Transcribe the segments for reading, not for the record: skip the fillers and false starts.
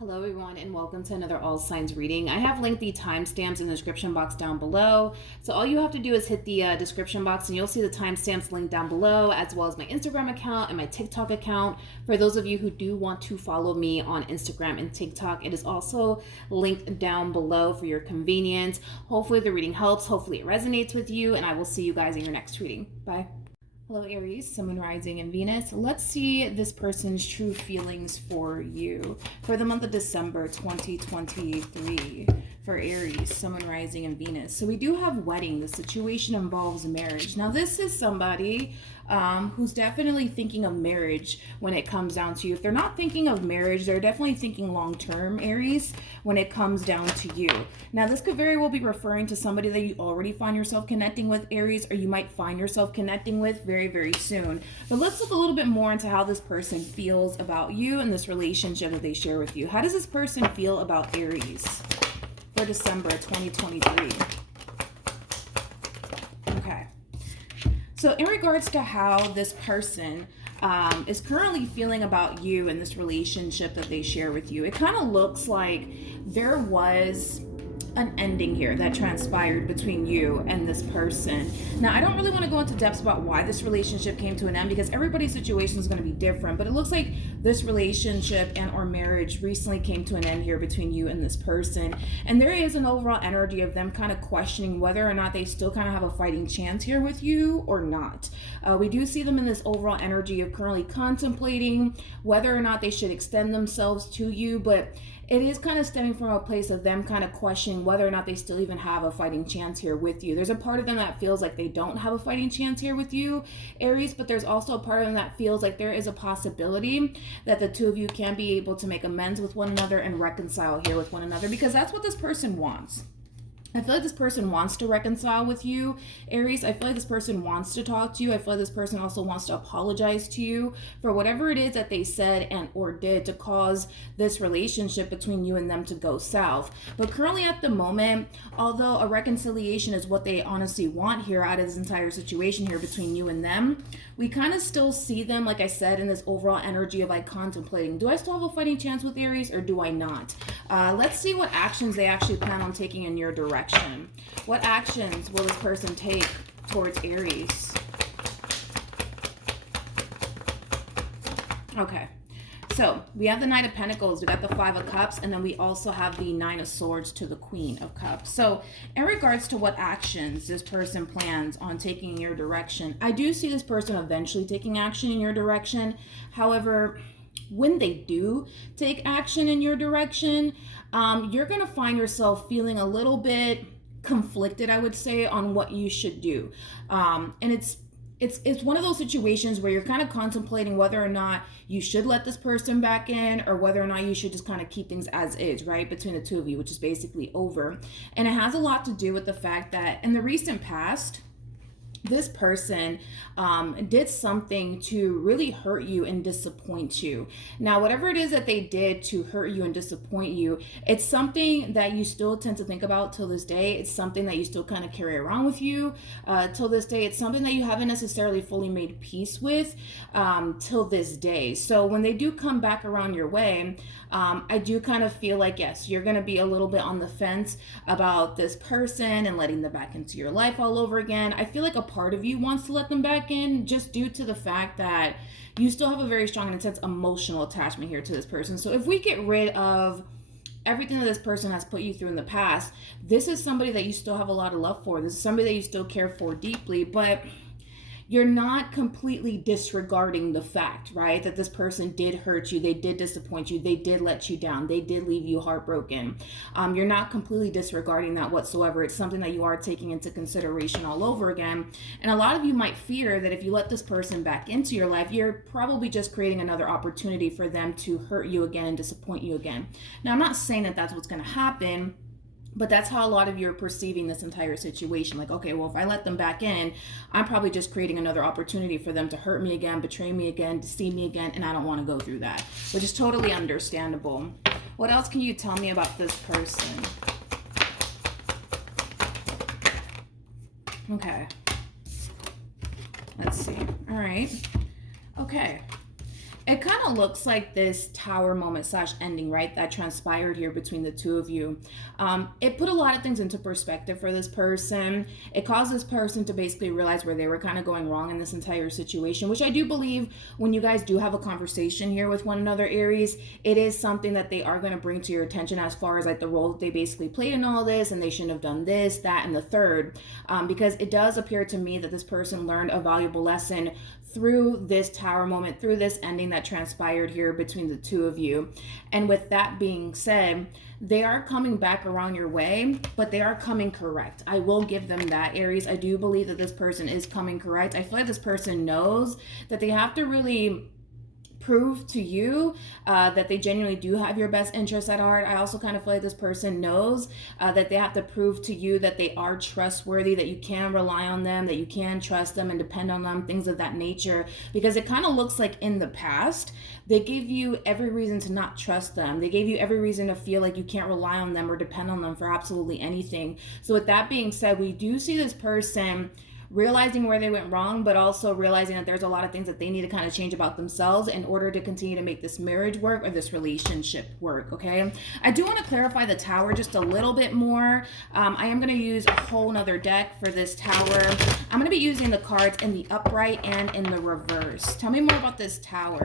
Hello everyone and welcome to another all signs reading. I have linked the timestamps in the description box down below. So all you have to do is hit the description box and you'll see the timestamps linked down below, as well as my Instagram account and my TikTok account. For those of you who do want to follow me on Instagram and TikTok, it is also linked down below for your convenience. Hopefully the reading helps. Hopefully it resonates with you, and I will see you guys in your next reading. Bye. Hello Aries, Sun, Moon, Rising, and Venus. Let's see this person's true feelings for you for the month of December 2023 for Aries, Sun, Moon, Rising, and Venus. So we do have wedding. The situation involves marriage. Now this is somebody who's definitely thinking of marriage when it comes down to you. If they're not thinking of marriage, they're definitely thinking long-term, Aries, when it comes down to you. Now this could very well be referring to somebody that you already find yourself connecting with, Aries, or you might find yourself connecting with very, very soon. But let's look a little bit more into how this person feels about you and this relationship that they share with you. How does this person feel about Aries for December 2023? Okay. So in regards to how this person is currently feeling about you and this relationship that they share with you, it kind of looks like there was an ending here that transpired between you and this person. Now, I don't really want to go into depths about why this relationship came to an end because everybody's situation is going to be different, but it looks like this relationship and or marriage recently came to an end here between you and this person. And there is an overall energy of them kind of questioning whether or not they still kind of have a fighting chance here with you or not. We do see them in this overall energy of currently contemplating whether or not they should extend themselves to you, but it is kind of stemming from a place of them kind of questioning whether or not they still even have a fighting chance here with you. There's a part of them that feels like they don't have a fighting chance here with you, Aries, but there's also a part of them that feels like there is a possibility that the two of you can be able to make amends with one another and reconcile here with one another, because that's what this person wants. I feel like this person wants to reconcile with you, Aries. I feel like this person wants to talk to you. I feel like this person also wants to apologize to you for whatever it is that they said and or did to cause this relationship between you and them to go south. But currently at the moment, although a reconciliation is what they honestly want here out of this entire situation here between you and them, we kind of still see them, like I said, in this overall energy of like contemplating, do I still have a fighting chance with Aries or do I not? Let's see what actions they actually plan on taking in your direction. What actions will this person take towards Aries? Okay. So we have the Knight of Pentacles, we got the Five of Cups, and then we also have the Nine of Swords to the Queen of Cups. So in regards to what actions this person plans on taking in your direction, I do see this person eventually taking action in your direction. However, when they do take action in your direction, you're going to find yourself feeling a little bit conflicted, I would say, on what you should do. And it's one of those situations where you're kind of contemplating whether or not you should let this person back in or whether or not you should just kind of keep things as is, right, between the two of you, which is basically over. And it has a lot to do with the fact that in the recent past, this person did something to really hurt you and disappoint you. Now, whatever it is that they did to hurt you and disappoint you, it's something that you still tend to think about till this day. It's something that you still kind of carry around with you till this day. It's something that you haven't necessarily fully made peace with till this day. So when they do come back around your way, I do kind of feel like, yes, you're going to be a little bit on the fence about this person and letting them back into your life all over again. I feel like a part of you wants to let them back in just due to the fact that you still have a very strong and intense emotional attachment here to this person. So if we get rid of everything that this person has put you through in the past, this is somebody that you still have a lot of love for. This is somebody that you still care for deeply, but you're not completely disregarding the fact, right, that this person did hurt you, they did disappoint you, they did let you down, they did leave you heartbroken. You're not completely disregarding that whatsoever. It's something that you are taking into consideration all over again. And a lot of you might fear that if you let this person back into your life, you're probably just creating another opportunity for them to hurt you again and disappoint you again. Now, I'm not saying that that's what's going to happen, but that's how a lot of you are perceiving this entire situation. Like, okay, well, if I let them back in, I'm probably just creating another opportunity for them to hurt me again, betray me again, deceive me again, and I don't want to go through that, which is totally understandable. What else can you tell me about this person? Okay. Let's see. All right. Okay. It kind of looks like this tower moment slash ending, right? That transpired here between the two of you. It put a lot of things into perspective for this person. It caused this person to basically realize where they were kind of going wrong in this entire situation, which I do believe when you guys do have a conversation here with one another, Aries, it is something that they are going to bring to your attention as far as like the role that they basically played in all this, and they shouldn't have done this, that, and the third, because it does appear to me that this person learned a valuable lesson through this tower moment, through this ending that transpired here between the two of you. And with that being said, they are coming back around your way, but they are coming correct. I will give them that, Aries. I do believe that this person is coming correct. I feel like this person knows that they have to really prove to you that they genuinely do have your best interests at heart. I also kind of feel like this person knows that they have to prove to you that they are trustworthy, that you can rely on them, that you can trust them and depend on them, things of that nature. Because it kind of looks like in the past, they gave you every reason to not trust them. They gave you every reason to feel like you can't rely on them or depend on them for absolutely anything. So with that being said, we do see this person realizing where they went wrong, but also realizing that there's a lot of things that they need to kind of change about themselves in order to continue to make this marriage work or this relationship work, okay? I do want to clarify the tower just a little bit more. I am going to use a whole nother deck for this tower. I'm going to be using the cards in the upright and in the reverse. Tell me more about this tower.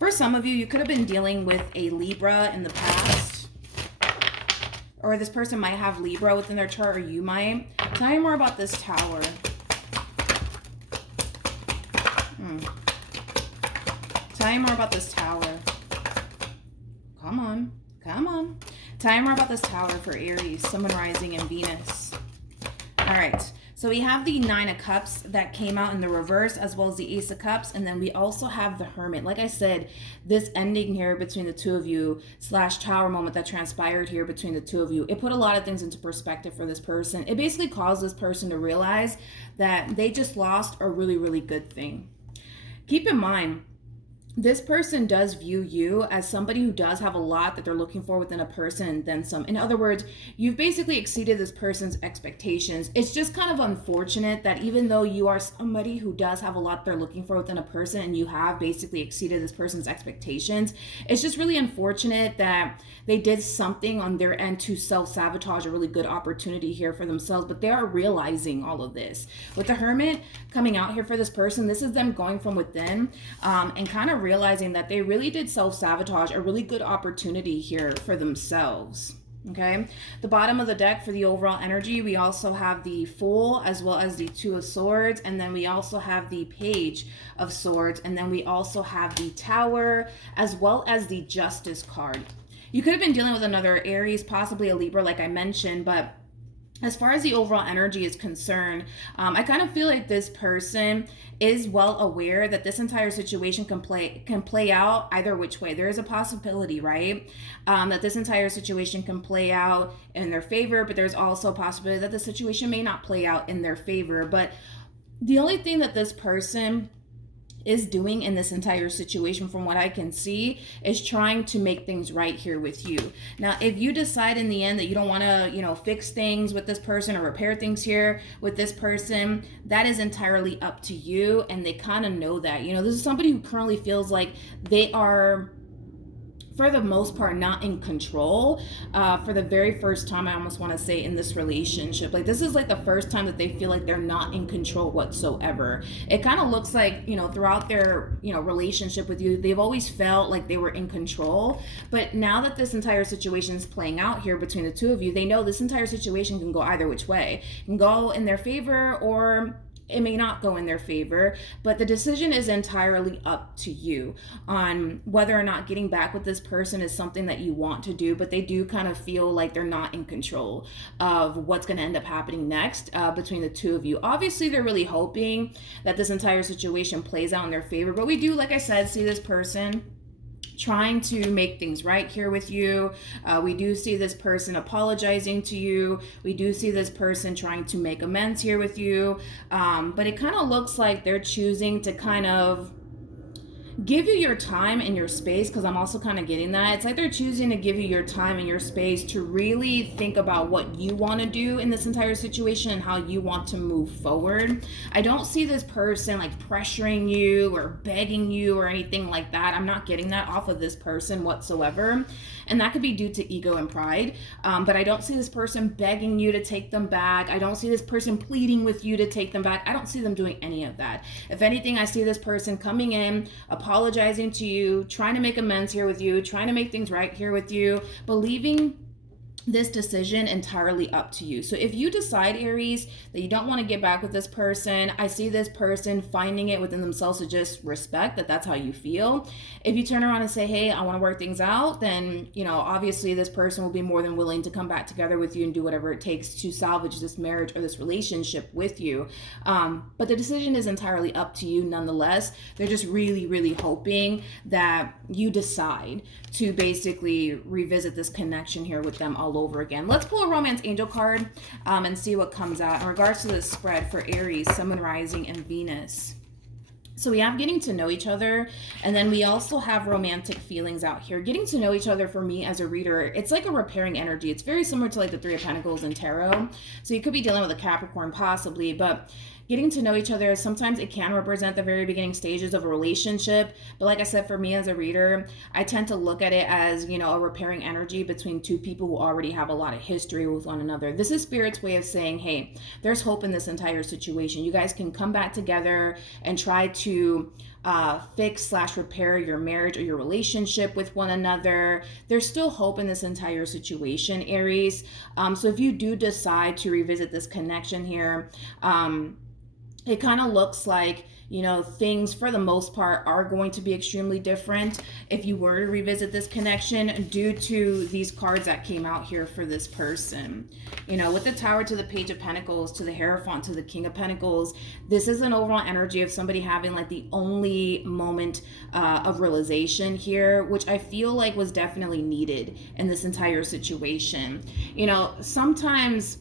For some of you, you could have been dealing with a Libra in the past, or this person might have Libra within their chart, or you might. Tell me more about this tower. Tell me more about this tower. Come on. Come on. Tell me more about this tower for Aries, Sun, Moon, Rising, and Venus. All right. So we have the Nine of Cups that came out in the reverse, as well as the Ace of Cups. And then we also have the Hermit. Like I said, this ending here between the two of you slash tower moment that transpired here between the two of you, it put a lot of things into perspective for this person. It basically caused this person to realize that they just lost a really, really good thing. Keep in mind, this person does view you as somebody who does have a lot that they're looking for within a person and then some. In other words, you've basically exceeded this person's expectations. It's just kind of unfortunate that even though you are somebody who does have a lot they're looking for within a person and you have basically exceeded this person's expectations, it's just really unfortunate that they did something on their end to self-sabotage a really good opportunity here for themselves, but they are realizing all of this. With the Hermit coming out here for this person, this is them going from within and kind of realizing that they really did self-sabotage a really good opportunity here for themselves. Okay, the bottom of the deck for the overall energy, we also have the Fool as well as the Two of Swords, and then we also have the Page of Swords, and then we also have the Tower as well as the Justice card. You could have been dealing with another Aries, possibly a Libra, like I mentioned, but as far as the overall energy is concerned, I kind of feel like this person is well aware that this entire situation can play out either which way. There is a possibility, right? That this entire situation can play out in their favor, but there's also a possibility that the situation may not play out in their favor. But the only thing that this person is doing in this entire situation, from what I can see, is trying to make things right here with you. Now, if you decide in the end that you don't want to, fix things with this person or repair things here with this person, that is entirely up to you. And they kind of know that. This is somebody who currently feels like they are, for the most part, not in control for the very first time, I almost want to say, in this relationship. Like, this is like the first time that they feel like they're not in control whatsoever. It kind of looks like, throughout their, relationship with you, they've always felt like they were in control. But now that this entire situation is playing out here between the two of you, they know this entire situation can go either which way. It can go in their favor or it may not go in their favor, but the decision is entirely up to you on whether or not getting back with this person is something that you want to do. But they do kind of feel like they're not in control of what's going to end up happening next between the two of you. Obviously, they're really hoping that this entire situation plays out in their favor, but we do, like I said, see this person trying to make things right here with you. We do see this person apologizing to you. We do see this person trying to make amends here with you. But it kind of looks like they're choosing to kind of give you your time and your space, because I'm also kind of getting that. It's like they're choosing to give you your time and your space to really think about what you want to do in this entire situation and how you want to move forward. I don't see this person like pressuring you or begging you or anything like that. I'm not getting that off of this person whatsoever. And that could be due to ego and pride. But I don't see this person begging you to take them back. I don't see this person pleading with you to take them back. I don't see them doing any of that. If anything, I see this person coming in, apologizing to you, trying to make amends here with you, trying to make things right here with you, believing this decision entirely up to you. So if you decide, Aries, that you don't want to get back with this person, I see this person finding it within themselves to just respect that that's how you feel. If you turn around and say, hey, I want to work things out, then, you know, obviously this person will be more than willing to come back together with you and do whatever it takes to salvage this marriage or this relationship with you. But the decision is entirely up to you nonetheless. They're just really, really hoping that you decide to basically revisit this connection here with them all over again. Let's pull a romance angel card and see what comes out in regards to this spread for Aries, Sun, Moon, Rising, and Venus. So we have getting to know each other, and then we also have romantic feelings out here. Getting to know each other for me as a reader, it's like a repairing energy. It's very similar to like the Three of Pentacles in Tarot. So you could be dealing with a Capricorn possibly, but getting to know each other, sometimes it can represent the very beginning stages of a relationship. But like I said, for me as a reader, I tend to look at it as, you know, a repairing energy between two people who already have a lot of history with one another. This is Spirit's way of saying, hey, there's hope in this entire situation. You guys can come back together and try to fix/repair your marriage or your relationship with one another. There's still hope in this entire situation, Aries. So if you do decide to revisit this connection here, it kind of looks like, you know, things for the most part are going to be extremely different if you were to revisit this connection due to these cards that came out here for this person. You know, with the Tower to the Page of Pentacles to the Hierophant to the King of Pentacles, this is an overall energy of somebody having like the only moment of realization here, which I feel like was definitely needed in this entire situation. You know, sometimes,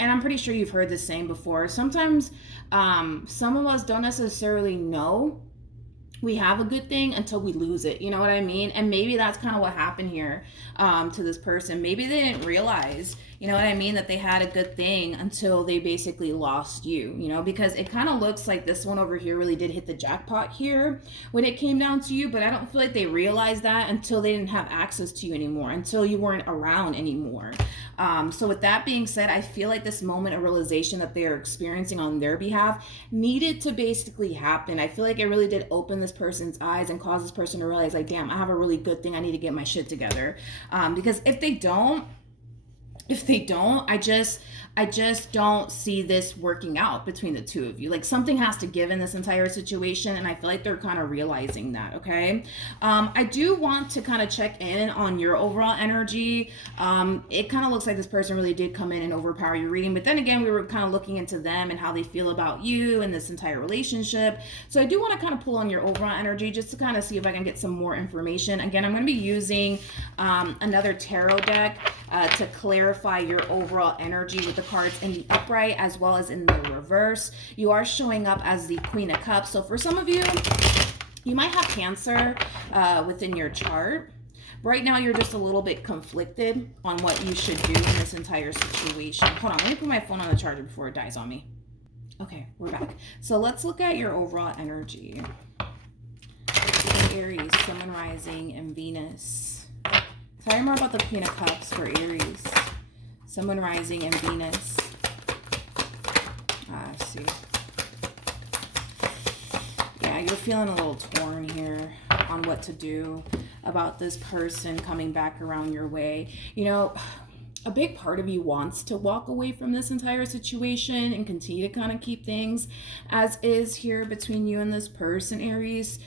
and I'm pretty sure you've heard this saying before, sometimes some of us don't necessarily know we have a good thing until we lose it. You know what I mean? And maybe that's kind of what happened here to this person. Maybe they didn't realize, you know what I mean, that they had a good thing until they basically lost you, you know, because it kind of looks like this one over here really did hit the jackpot here when it came down to you, but I don't feel like they realized that until they didn't have access to you anymore, until you weren't around anymore. So with that being said, I feel like this moment of realization that they are experiencing on their behalf needed to basically happen. I feel like it really did open this person's eyes and cause this person to realize, like, damn, I have a really good thing. I need to get my shit together. Because if they don't, I just don't see this working out between the two of you. Like, something has to give in this entire situation, and I feel like they're kind of realizing that, okay? I do want to kind of check in on your overall energy. It kind of looks like this person really did come in and overpower your reading, but then again, we were kind of looking into them and how they feel about you and this entire relationship. So I do want to kind of pull on your overall energy just to kind of see if I can get some more information. Again, I'm going to be using another tarot deck to clarify your overall energy with the cards in the upright as well as in the reverse. You are showing up as the Queen of Cups. So for some of you, you might have Cancer within your chart. Right now, you're just a little bit conflicted on what you should do in this entire situation. Hold on, let me put my phone on the charger before it dies on me. Okay, we're back. So let's look at your overall energy. Aries, Sun, Moon, Rising, and Venus. Tell me more about the Queen of Cups for Aries, Sun, Moon, Rising, and Venus. I see. Yeah, you're feeling a little torn here on what to do about this person coming back around your way. You know, a big part of you wants to walk away from this entire situation and continue to kind of keep things as is here between you and this person, Aries,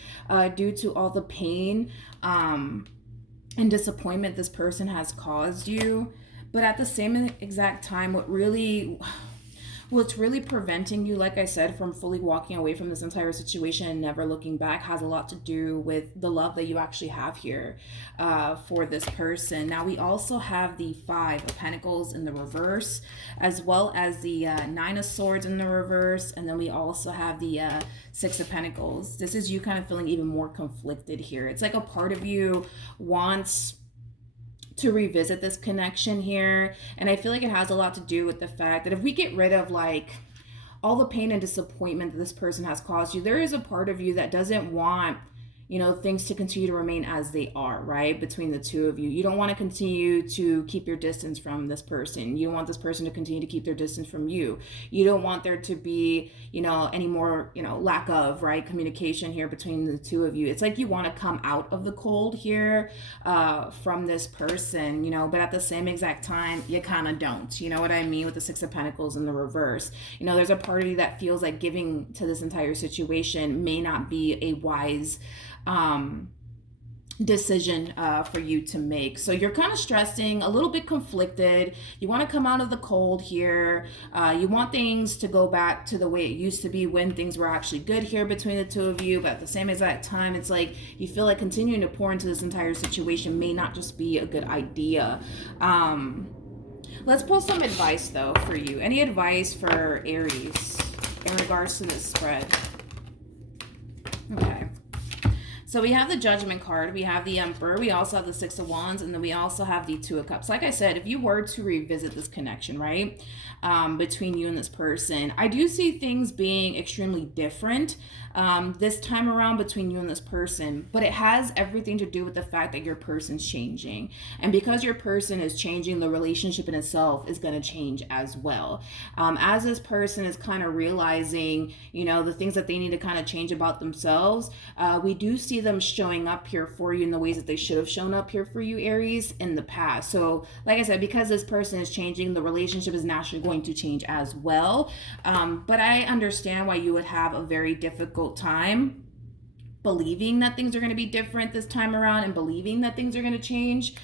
due to all the pain and disappointment this person has caused you. But at the same exact time, what really Well, it's really preventing you, like I said, from fully walking away from this entire situation and never looking back. Has a lot to do with the love that you actually have here for this person. Now, we also have the Five of Pentacles in the reverse, as well as the Nine of Swords in the reverse. And then we also have the Six of Pentacles. This is you kind of feeling even more conflicted here. It's like a part of you wants to revisit this connection here, and I feel like it has a lot to do with the fact that if we get rid of like all the pain and disappointment that this person has caused you, there is a part of you that doesn't want, you know, things to continue to remain as they are, right? Between the two of you. You don't want to continue to keep your distance from this person. You don't want this person to continue to keep their distance from you. You don't want there to be, you know, any more, you know, lack of, right, communication here between the two of you. It's like you want to come out of the cold here from this person, you know, but at the same exact time, you kind of don't. You know what I mean? With the Six of Pentacles in the reverse. You know, there's a part of you that feels like giving to this entire situation may not be a wise decision for you to make. So you're kind of stressing, a little bit conflicted. You want to come out of the cold here. You want things to go back to the way it used to be when things were actually good here between the two of you. But at the same exact time, it's like you feel like continuing to pour into this entire situation may not just be a good idea. Let's pull some advice though for you. Any advice for Aries in regards to this spread? Okay. So we have the Judgment card, we have the Emperor, we also have the Six of Wands, and then we also have the Two of Cups. Like I said, if you were to revisit this connection, right, between you and this person, I do see things being extremely different this time around between you and this person, but it has everything to do with the fact that your person's changing. And because your person is changing, the relationship in itself is going to change as well. As this person is kind of realizing, you know, the things that they need to kind of change about themselves, we do see them showing up here for you in the ways that they should have shown up here for you, Aries, in the past. So like I said, because this person is changing, the relationship is naturally going to change as well. But I understand why you would have a very difficult time believing that things are going to be different this time around and believing that things are going to change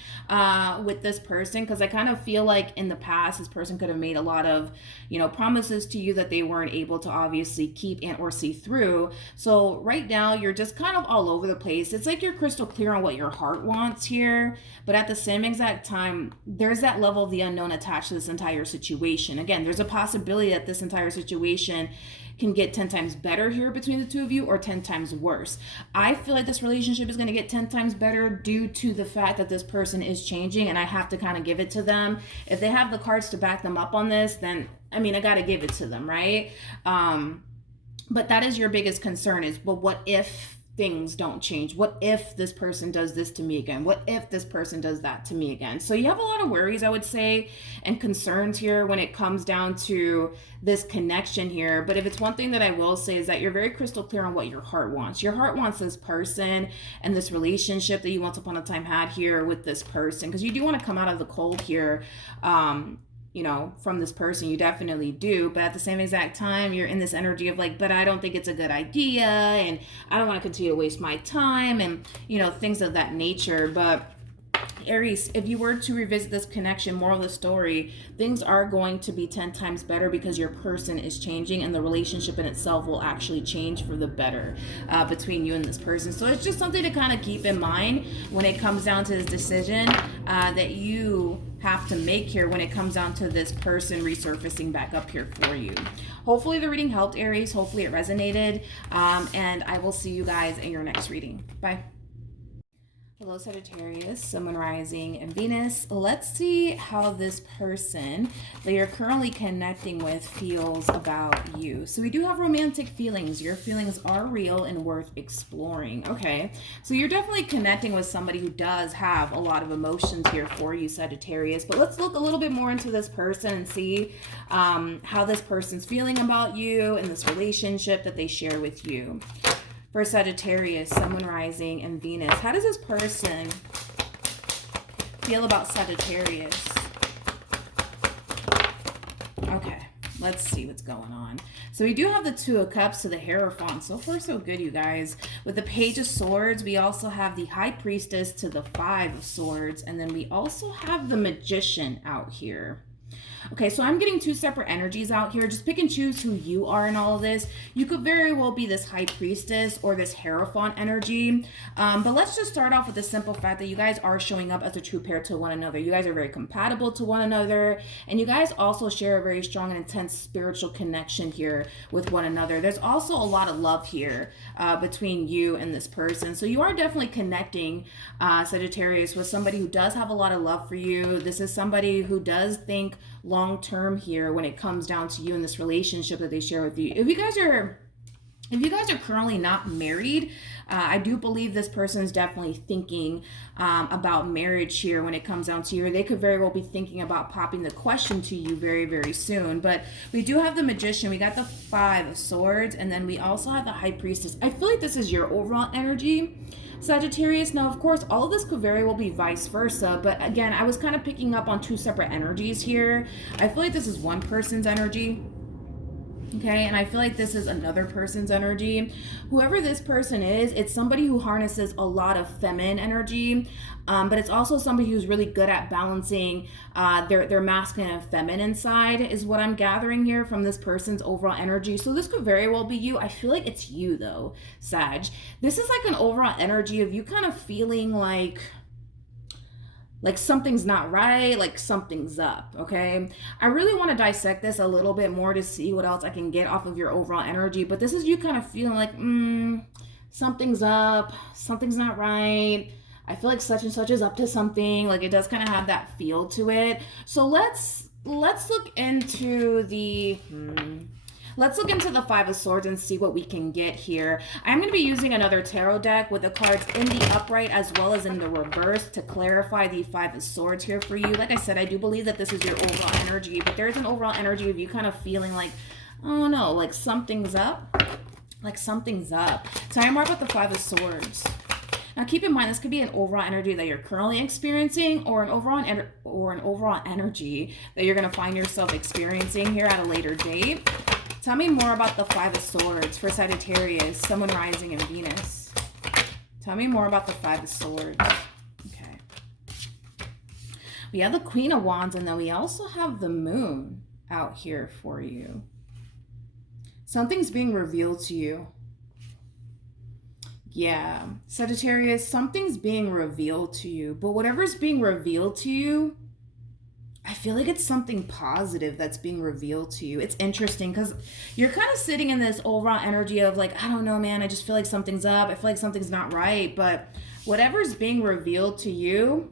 with this person, because I kind of feel like in the past this person could have made a lot of, you know, promises to you that they weren't able to obviously keep and or see through. So right now you're just kind of all over the place. It's like you're crystal clear on what your heart wants here, but at the same exact time there's that level of the unknown attached to this entire situation. Again, there's a possibility that this entire situation can get 10 times better here between the two of you, or 10 times worse. I feel like this relationship is going to get 10 times better due to the fact that this person is changing, and I have to kind of give it to them. If they have the cards to back them up on this, then I mean, I got to give it to them, right? But that is your biggest concern is, but what if things don't change? What if this person does this to me again? What if this person does that to me again? So you have a lot of worries, I would say, and concerns here when it comes down to this connection here. But if it's one thing that I will say is that you're very crystal clear on what your heart wants. Your heart wants this person and this relationship that you once upon a time had here with this person, because you do want to come out of the cold here, you know, from this person. You definitely do. But at the same exact time, you're in this energy of like, but I don't think it's a good idea, and I don't want to continue to waste my time, and, you know, things of that nature. But Aries, if you were to revisit this connection, moral of the story, things are going to be 10 times better because your person is changing, and the relationship in itself will actually change for the better between you and this person. So it's just something to kind of keep in mind when it comes down to this decision that you have to make here when it comes down to this person resurfacing back up here for you. Hopefully the reading helped, Aries. Hopefully it resonated. And I will see you guys in your next reading. Bye. Hello, Sagittarius, Sun, Moon, Rising, and Venus. Let's see how this person that you're currently connecting with feels about you. So we do have romantic feelings. Your feelings are real and worth exploring. Okay, so you're definitely connecting with somebody who does have a lot of emotions here for you, Sagittarius. But let's look a little bit more into this person and see how this person's feeling about you and this relationship that they share with you. For Sagittarius, Sun, Moon, Rising, and Venus, how does this person feel about Sagittarius? Okay, let's see what's going on. So we do have the Two of Cups to the Hierophant. So far, so good, you guys. With the Page of Swords, we also have the High Priestess to the Five of Swords. And then we also have the Magician out here. Okay, so I'm getting two separate energies out here. Just pick and choose who you are in all of this. You could very well be this High Priestess or this Hierophant energy. But let's just start off with the simple fact that you guys are showing up as a true pair to one another. You guys are very compatible to one another. And you guys also share a very strong and intense spiritual connection here with one another. There's also a lot of love here between you and this person. So you are definitely connecting, Sagittarius, with somebody who does have a lot of love for you. This is somebody who does think long term here when it comes down to you in this relationship that they share with you. If you guys are currently not married, I do believe this person is definitely thinking about marriage here when it comes down to you. Or they could very well be thinking about popping the question to you very, very soon. But we do have the Magician. We got the Five of Swords. And then we also have the High Priestess. I feel like this is your overall energy, Sagittarius. Now, of course, all of this could very well be vice versa. But again, I was kind of picking up on two separate energies here. I feel like this is one person's energy. Okay, and I feel like this is another person's energy. Whoever this person is, it's somebody who harnesses a lot of feminine energy, but it's also somebody who's really good at balancing their masculine and feminine side, is what I'm gathering here from this person's overall energy. So this could very well be you. I feel like it's you though, Sag. This is like an overall energy of you kind of feeling like something's not right, like something's up, okay? I really want to dissect this a little bit more to see what else I can get off of your overall energy, but this is you kind of feeling like, something's up, something's not right. I feel like such and such is up to something. Like it does kind of have that feel to it. So let's look into the... Let's look into the Five of Swords and see what we can get here. I'm going to be using another tarot deck with the cards in the upright as well as in the reverse to clarify the Five of Swords here for you. Like I said, I do believe that this is your overall energy, but there's an overall energy of you kind of feeling like, oh no, like something's up. Like something's up. Tell me more about the Five of Swords. Now keep in mind, this could be an overall energy that you're currently experiencing or an overall energy that you're going to find yourself experiencing here at a later date. Tell me more about the Five of Swords for Sagittarius, Sun, Rising, and Venus. Tell me more about the Five of Swords. Okay. We have the Queen of Wands, and then we also have the Moon out here for you. Something's being revealed to you. Yeah, Sagittarius, something's being revealed to you. But whatever's being revealed to you, I feel like it's something positive that's being revealed to you. It's interesting because you're kind of sitting in this overall energy of like, I don't know, man, I just feel like something's up. I feel like something's not right. But whatever's being revealed to you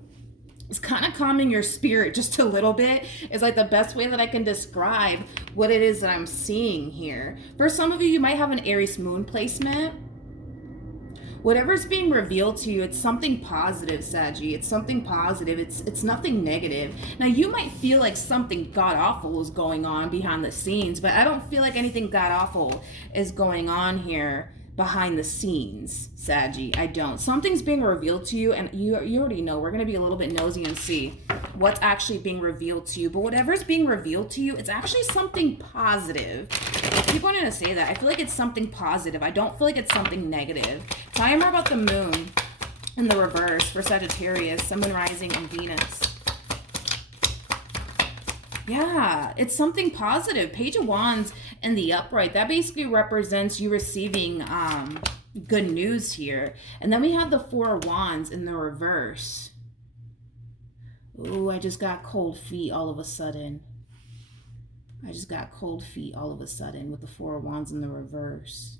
is kind of calming your spirit just a little bit. It's like the best way that I can describe what it is that I'm seeing here. For some of you, you might have an Aries moon placement. Whatever's being revealed to you, it's something positive, Saggy. It's something positive. It's nothing negative. Now, you might feel like something god-awful is going on behind the scenes, but I don't feel like anything god-awful is going on here behind the scenes, Saggy. I don't. Something's being revealed to you, and you already know. We're going to be a little bit nosy and see what's actually being revealed to you. But whatever's being revealed to you, it's actually something positive. I keep wanting to say that. I feel like it's something positive. I don't feel like it's something negative. Tell me more about the Moon in the reverse for Sagittarius, Sun, Rising, and Venus. Yeah, it's something positive. Page of Wands in the upright. That basically represents you receiving good news here. And then we have the Four of Wands in the reverse. Ooh, I just got cold feet all of a sudden. I just got cold feet all of a sudden with the Four of Wands in the reverse.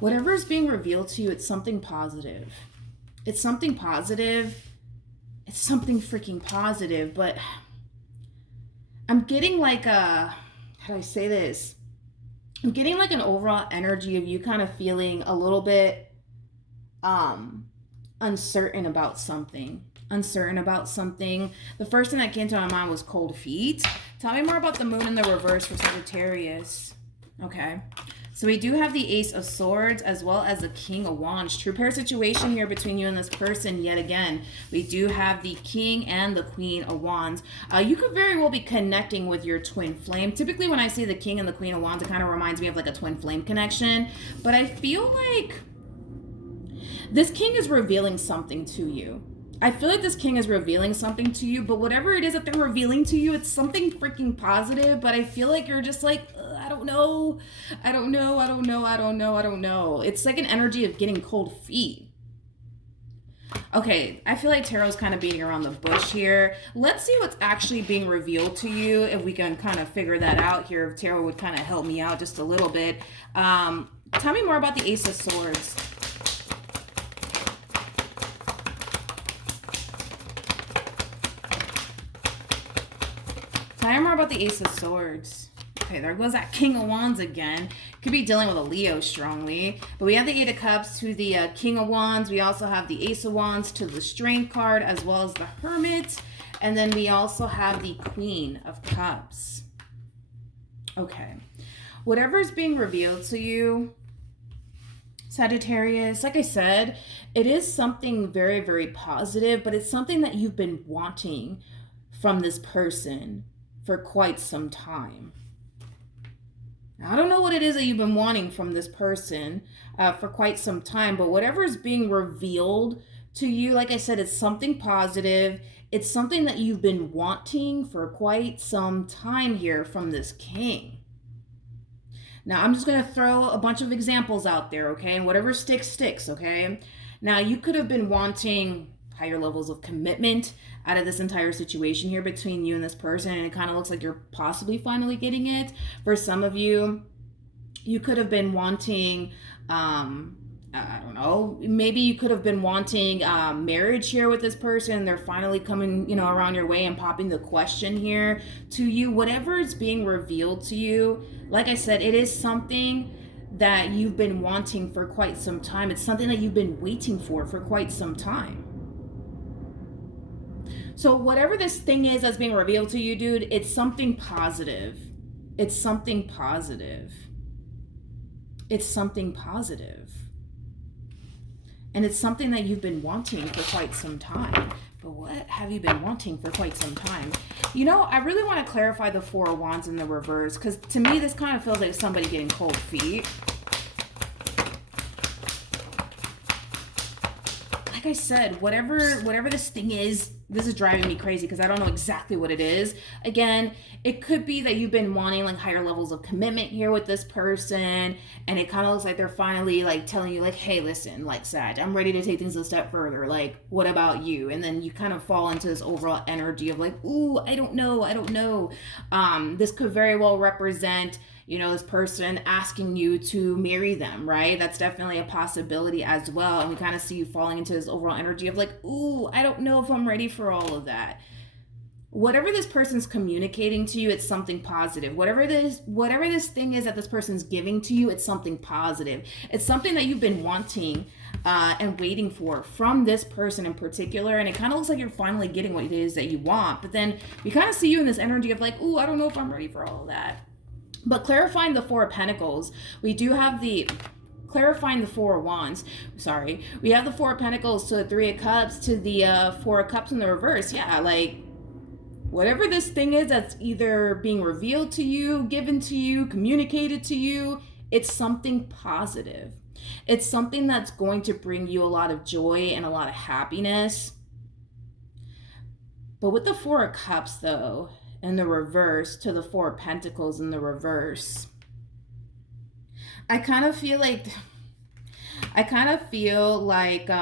Whatever is being revealed to you, it's something positive. It's something positive. It's something freaking positive, but I'm getting like how do I say this? I'm getting like an overall energy of you kind of feeling a little bit uncertain about something. The first thing that came to my mind was cold feet. Tell me more about the Moon in the reverse for Sagittarius. Okay. So we do have the Ace of Swords as well as the King of Wands. True pair situation here between you and this person yet again. We do have the King and the Queen of Wands. You could very well be connecting with your twin flame. Typically when I see the King and the Queen of Wands, it kind of reminds me of like a twin flame connection. But I feel like this King is revealing something to you. I feel like this king is revealing something to you, but whatever it is that they're revealing to you, it's something freaking positive. But I feel like you're just like, I don't know. I don't know. I don't know. I don't know. I don't know. It's like an energy of getting cold feet. Okay, I feel like Tarot's kind of beating around the bush here. Let's see what's actually being revealed to you. If we can kind of figure that out here, if Tarot would kind of help me out just a little bit. Tell me more about the Ace of Swords. Tell me more about the Ace of Swords. Okay, there goes that King of Wands again. Could be dealing with a Leo strongly. But we have the Eight of Cups to the King of Wands. We also have the Ace of Wands to the Strength card, as well as the Hermit. And then we also have the Queen of Cups. Okay. Whatever is being revealed to you, Sagittarius, like I said, it is something very, very positive, but it's something that you've been wanting from this person for quite some time. I don't know what it is that you've been wanting from this person for quite some time, but whatever is being revealed to you, like I said, it's something positive. It's something that you've been wanting for quite some time here from this king. Now, I'm just going to throw a bunch of examples out there, okay? And whatever sticks, sticks, okay? Now, you could have been wanting higher levels of commitment out of this entire situation here between you and this person, and it kind of looks like you're possibly finally getting it. For some of you, you could have been wanting I don't know, maybe you could have been wanting marriage here with this person. They're finally coming, around your way and popping the question here to you. Whatever is being revealed to you, like I said, it is something that you've been wanting for quite some time. It's something that you've been waiting for quite some time. So whatever this thing is that's being revealed to you, dude, it's something positive. It's something positive. It's something positive. And it's something that you've been wanting for quite some time. But what have you been wanting for quite some time? I really want to clarify the Four of Wands in the reverse, because to me, this kind of feels like somebody getting cold feet. Like I said, whatever this thing is, this is driving me crazy because I don't know exactly what it is. Again, it could be that you've been wanting like higher levels of commitment here with this person, and it kind of looks like they're finally like telling you like, hey, listen, like Sag, I'm ready to take things a step further. Like, what about you? And then you kind of fall into this overall energy of like, ooh, I don't know. This could very well represent this person asking you to marry them, right? That's definitely a possibility as well. And we kind of see you falling into this overall energy of like, ooh, I don't know if I'm ready for all of that. Whatever this person's communicating to you, it's something positive. Whatever this thing is that this person's giving to you, it's something positive. It's something that you've been wanting and waiting for from this person in particular. And it kind of looks like you're finally getting what it is that you want. But then we kind of see you in this energy of like, ooh, I don't know if I'm ready for all of that. But clarifying the Four of Pentacles, we do have clarifying the Four of Wands. Sorry. We have the Four of Pentacles to the Three of Cups to the Four of Cups in the reverse. Yeah, like whatever this thing is that's either being revealed to you, given to you, communicated to you, it's something positive. It's something that's going to bring you a lot of joy and a lot of happiness. But with the Four of Cups, though, in the reverse to the Four of Pentacles in the reverse, I kind of feel like I kind of feel like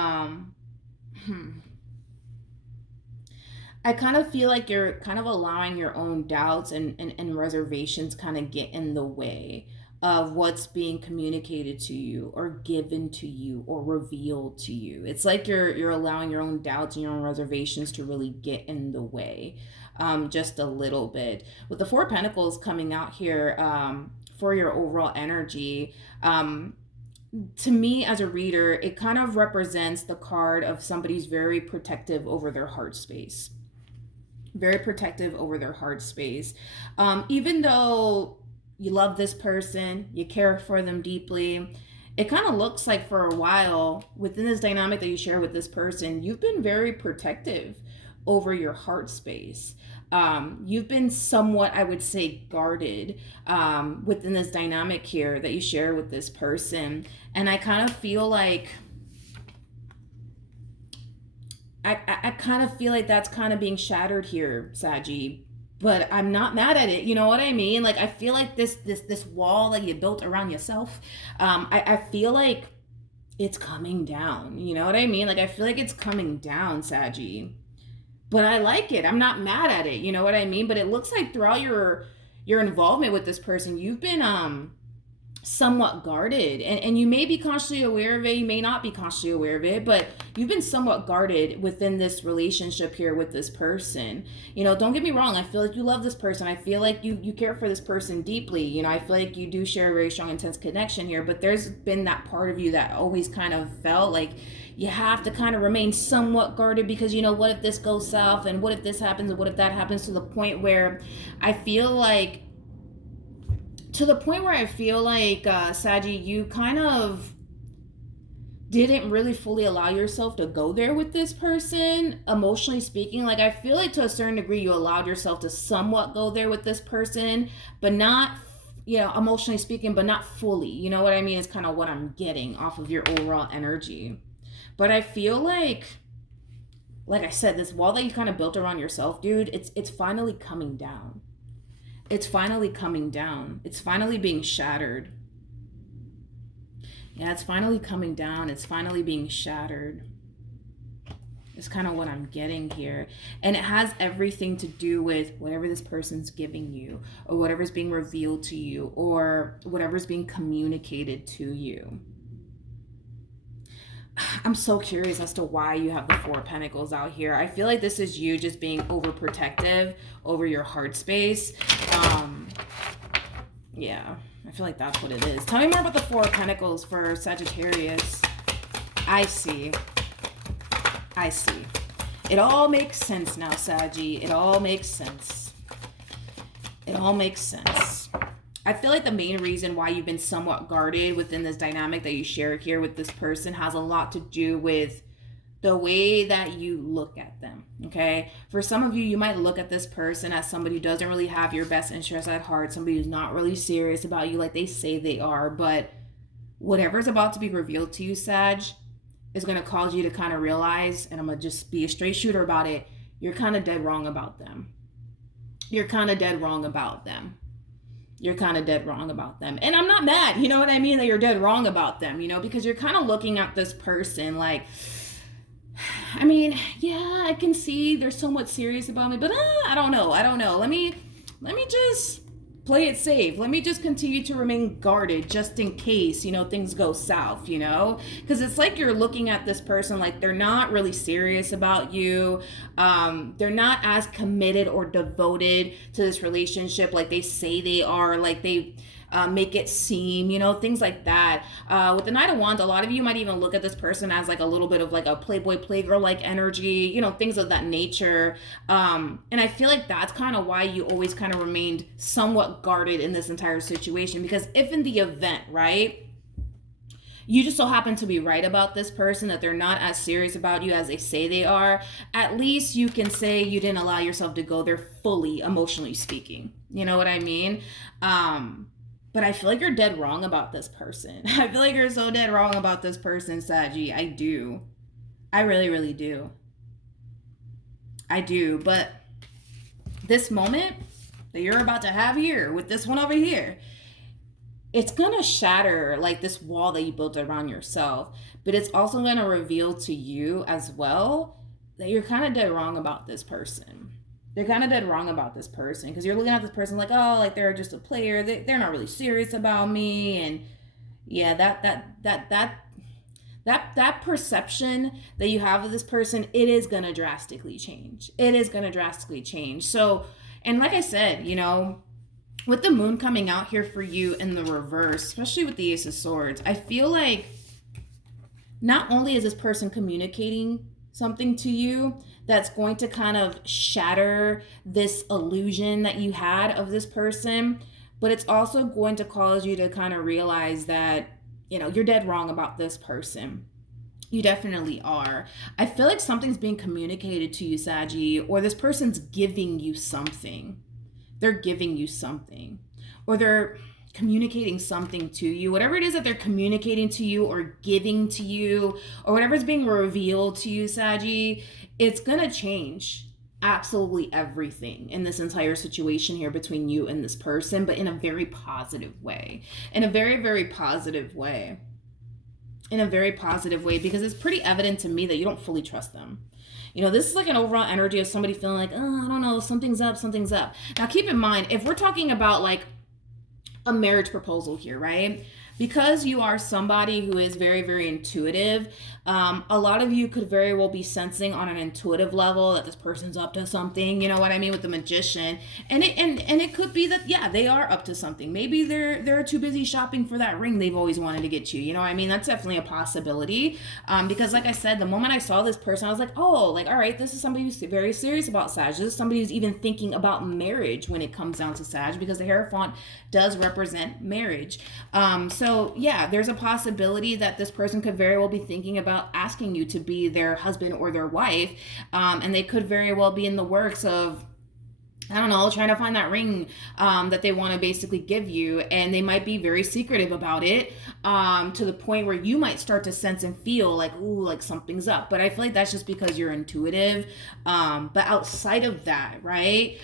you're kind of allowing your own doubts and reservations kind of get in the way of what's being communicated to you or given to you or revealed to you. It's like you're allowing your own doubts and your own reservations to really get in the way just a little bit. With the Four of Pentacles coming out here for your overall energy, to me as a reader, it kind of represents the card of somebody's very protective over their heart space. Very protective over their heart space. Even though you love this person, you care for them deeply, it kind of looks like for a while within this dynamic that you share with this person, you've been very protective over your heart space. You've been somewhat, I would say, guarded within this dynamic here that you share with this person. And I kind of feel like I kind of feel like that's kind of being shattered here, Saggy. But I'm not mad at it. You know what I mean? Like, I feel like this wall that you built around yourself, I feel like it's coming down. You know what I mean? Like, I feel like it's coming down, Saggy. But I like it. I'm not mad at it. You know what I mean? But it looks like throughout your involvement with this person, you've been somewhat guarded, and you may be consciously aware of it, you may not be consciously aware of it, but you've been somewhat guarded within this relationship here with this person. You know, don't get me wrong, I feel like you love this person, I feel like you care for this person deeply. You know, I feel like you do share a very strong, intense connection here, but there's been that part of you that always kind of felt like you have to kind of remain somewhat guarded, because, you know, what if this goes south, and what if this happens, and what if that happens, to the point where I feel like Saggy, you kind of didn't really fully allow yourself to go there with this person, emotionally speaking. Like, I feel like to a certain degree you allowed yourself to somewhat go there with this person, but not, you know, emotionally speaking, but not fully. You know what I mean? It's kind of what I'm getting off of your overall energy. But I feel like I said, this wall that you kind of built around yourself, dude, it's finally coming down. It's finally coming down. It's finally being shattered. Yeah, it's finally coming down. It's finally being shattered. It's kind of what I'm getting here. And it has everything to do with whatever this person's giving you, or whatever's being revealed to you, or whatever's being communicated to you. I'm so curious as to why you have the Four of Pentacles out here. I feel like this is you just being overprotective over your heart space. Yeah, I feel like that's what it is. Tell me more about the Four of Pentacles for Sagittarius. I see. It all makes sense now, Saggy. It all makes sense. I feel like the main reason why you've been somewhat guarded within this dynamic that you share here with this person has a lot to do with the way that you look at them, okay? For some of you, you might look at this person as somebody who doesn't really have your best interest at heart, somebody who's not really serious about you like they say they are, but whatever's about to be revealed to you, Sag, is going to cause you to kind of realize, and I'm going to just be a straight shooter about it, you're kind of dead wrong about them. And I'm not mad, you know what I mean, that you're dead wrong about them, you know, because you're kind of looking at this person like, I mean, yeah, I can see they're somewhat serious about me, but I don't know. Let me just play it safe. Let me just continue to remain guarded just in case, you know, things go south, you know, because it's like you're looking at this person like they're not really serious about you. They're not as committed or devoted to this relationship like they say they are, like they make it seem, you know, things like that. With the Knight of Wands, a lot of you might even look at this person as like a little bit of like a playboy, playgirl like energy, you know, things of that nature. And I feel like that's kind of why you always kind of remained somewhat guarded in this entire situation, because if in the event, right, you just so happen to be right about this person, that they're not as serious about you as they say they are, at least you can say you didn't allow yourself to go there fully, emotionally speaking. You know what I mean? But I feel like you're dead wrong about this person. I feel like you're so dead wrong about this person, Saggy. I do. I really, really do. I do. But this moment that you're about to have here with this one over here, it's going to shatter like this wall that you built around yourself. But it's also going to reveal to you as well that you're kind of dead wrong about this person. They're kind of dead wrong about this person, because you're looking at this person like, oh, like they're just a player. They're not really serious about me. And yeah, that perception that you have of this person, it is going to drastically change. So, and like I said, you know, with the moon coming out here for you in the reverse, especially with the Ace of Swords, I feel like not only is this person communicating something to you that's going to kind of shatter this illusion that you had of this person, but it's also going to cause you to kind of realize that, you know, you're dead wrong about this person. You definitely are. I feel like something's being communicated to you, Saggy, or this person's giving you something. They're giving you something, or they're communicating something to you. Whatever it is that they're communicating to you or giving to you or whatever's being revealed to you, Saggy, it's going to change absolutely everything in this entire situation here between you and this person, but in a very positive way. In a very, very positive way. In a very positive way, because it's pretty evident to me that you don't fully trust them. You know, this is like an overall energy of somebody feeling like, oh, I don't know, something's up, something's up. Now, keep in mind, if we're talking about like a marriage proposal here, right? Because you are somebody who is very, very intuitive, a lot of you could very well be sensing on an intuitive level that this person's up to something, you know what I mean, with the Magician. And it could be that, yeah, they are up to something. Maybe they're too busy shopping for that ring they've always wanted to get you. You know what I mean? That's definitely a possibility. Because like I said, the moment I saw this person, I was like, oh, like, all right, this is somebody who's very serious about Sag. This is somebody who's even thinking about marriage when it comes down to Sag, because the Hierophant does represent marriage. So yeah, there's a possibility that this person could very well be thinking about asking you to be their husband or their wife. And they could very well be in the works of, I don't know, trying to find that ring that they want to basically give you. And they might be very secretive about it to the point where you might start to sense and feel like, ooh, like something's up. But I feel like that's just because you're intuitive. But outside of that, right?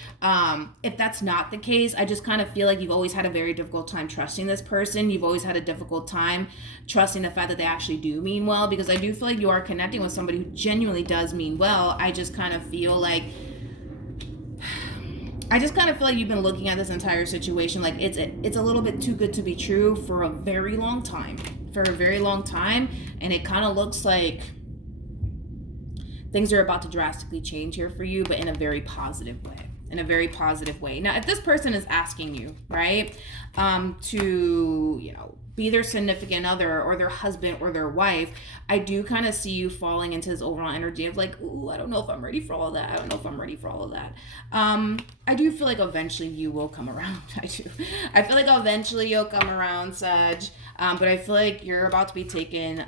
If that's not the case, I just kind of feel like you've always had a very difficult time trusting this person. You've always had a difficult time trusting the fact that they actually do mean well, because I do feel like you are connecting with somebody who genuinely does mean well. I just kind of feel like you've been looking at this entire situation like it's a little bit too good to be true for a very long time. And it kind of looks like things are about to drastically change here for you, but in a very positive way. Now, if this person is asking you, right, to, you know, be their significant other or their husband or their wife, I do kind of see you falling into this overall energy of like, ooh, I don't know if I'm ready for all of that. I do feel like eventually you will come around. I do. I feel like eventually you'll come around, Sag. But I feel like you're about to be taken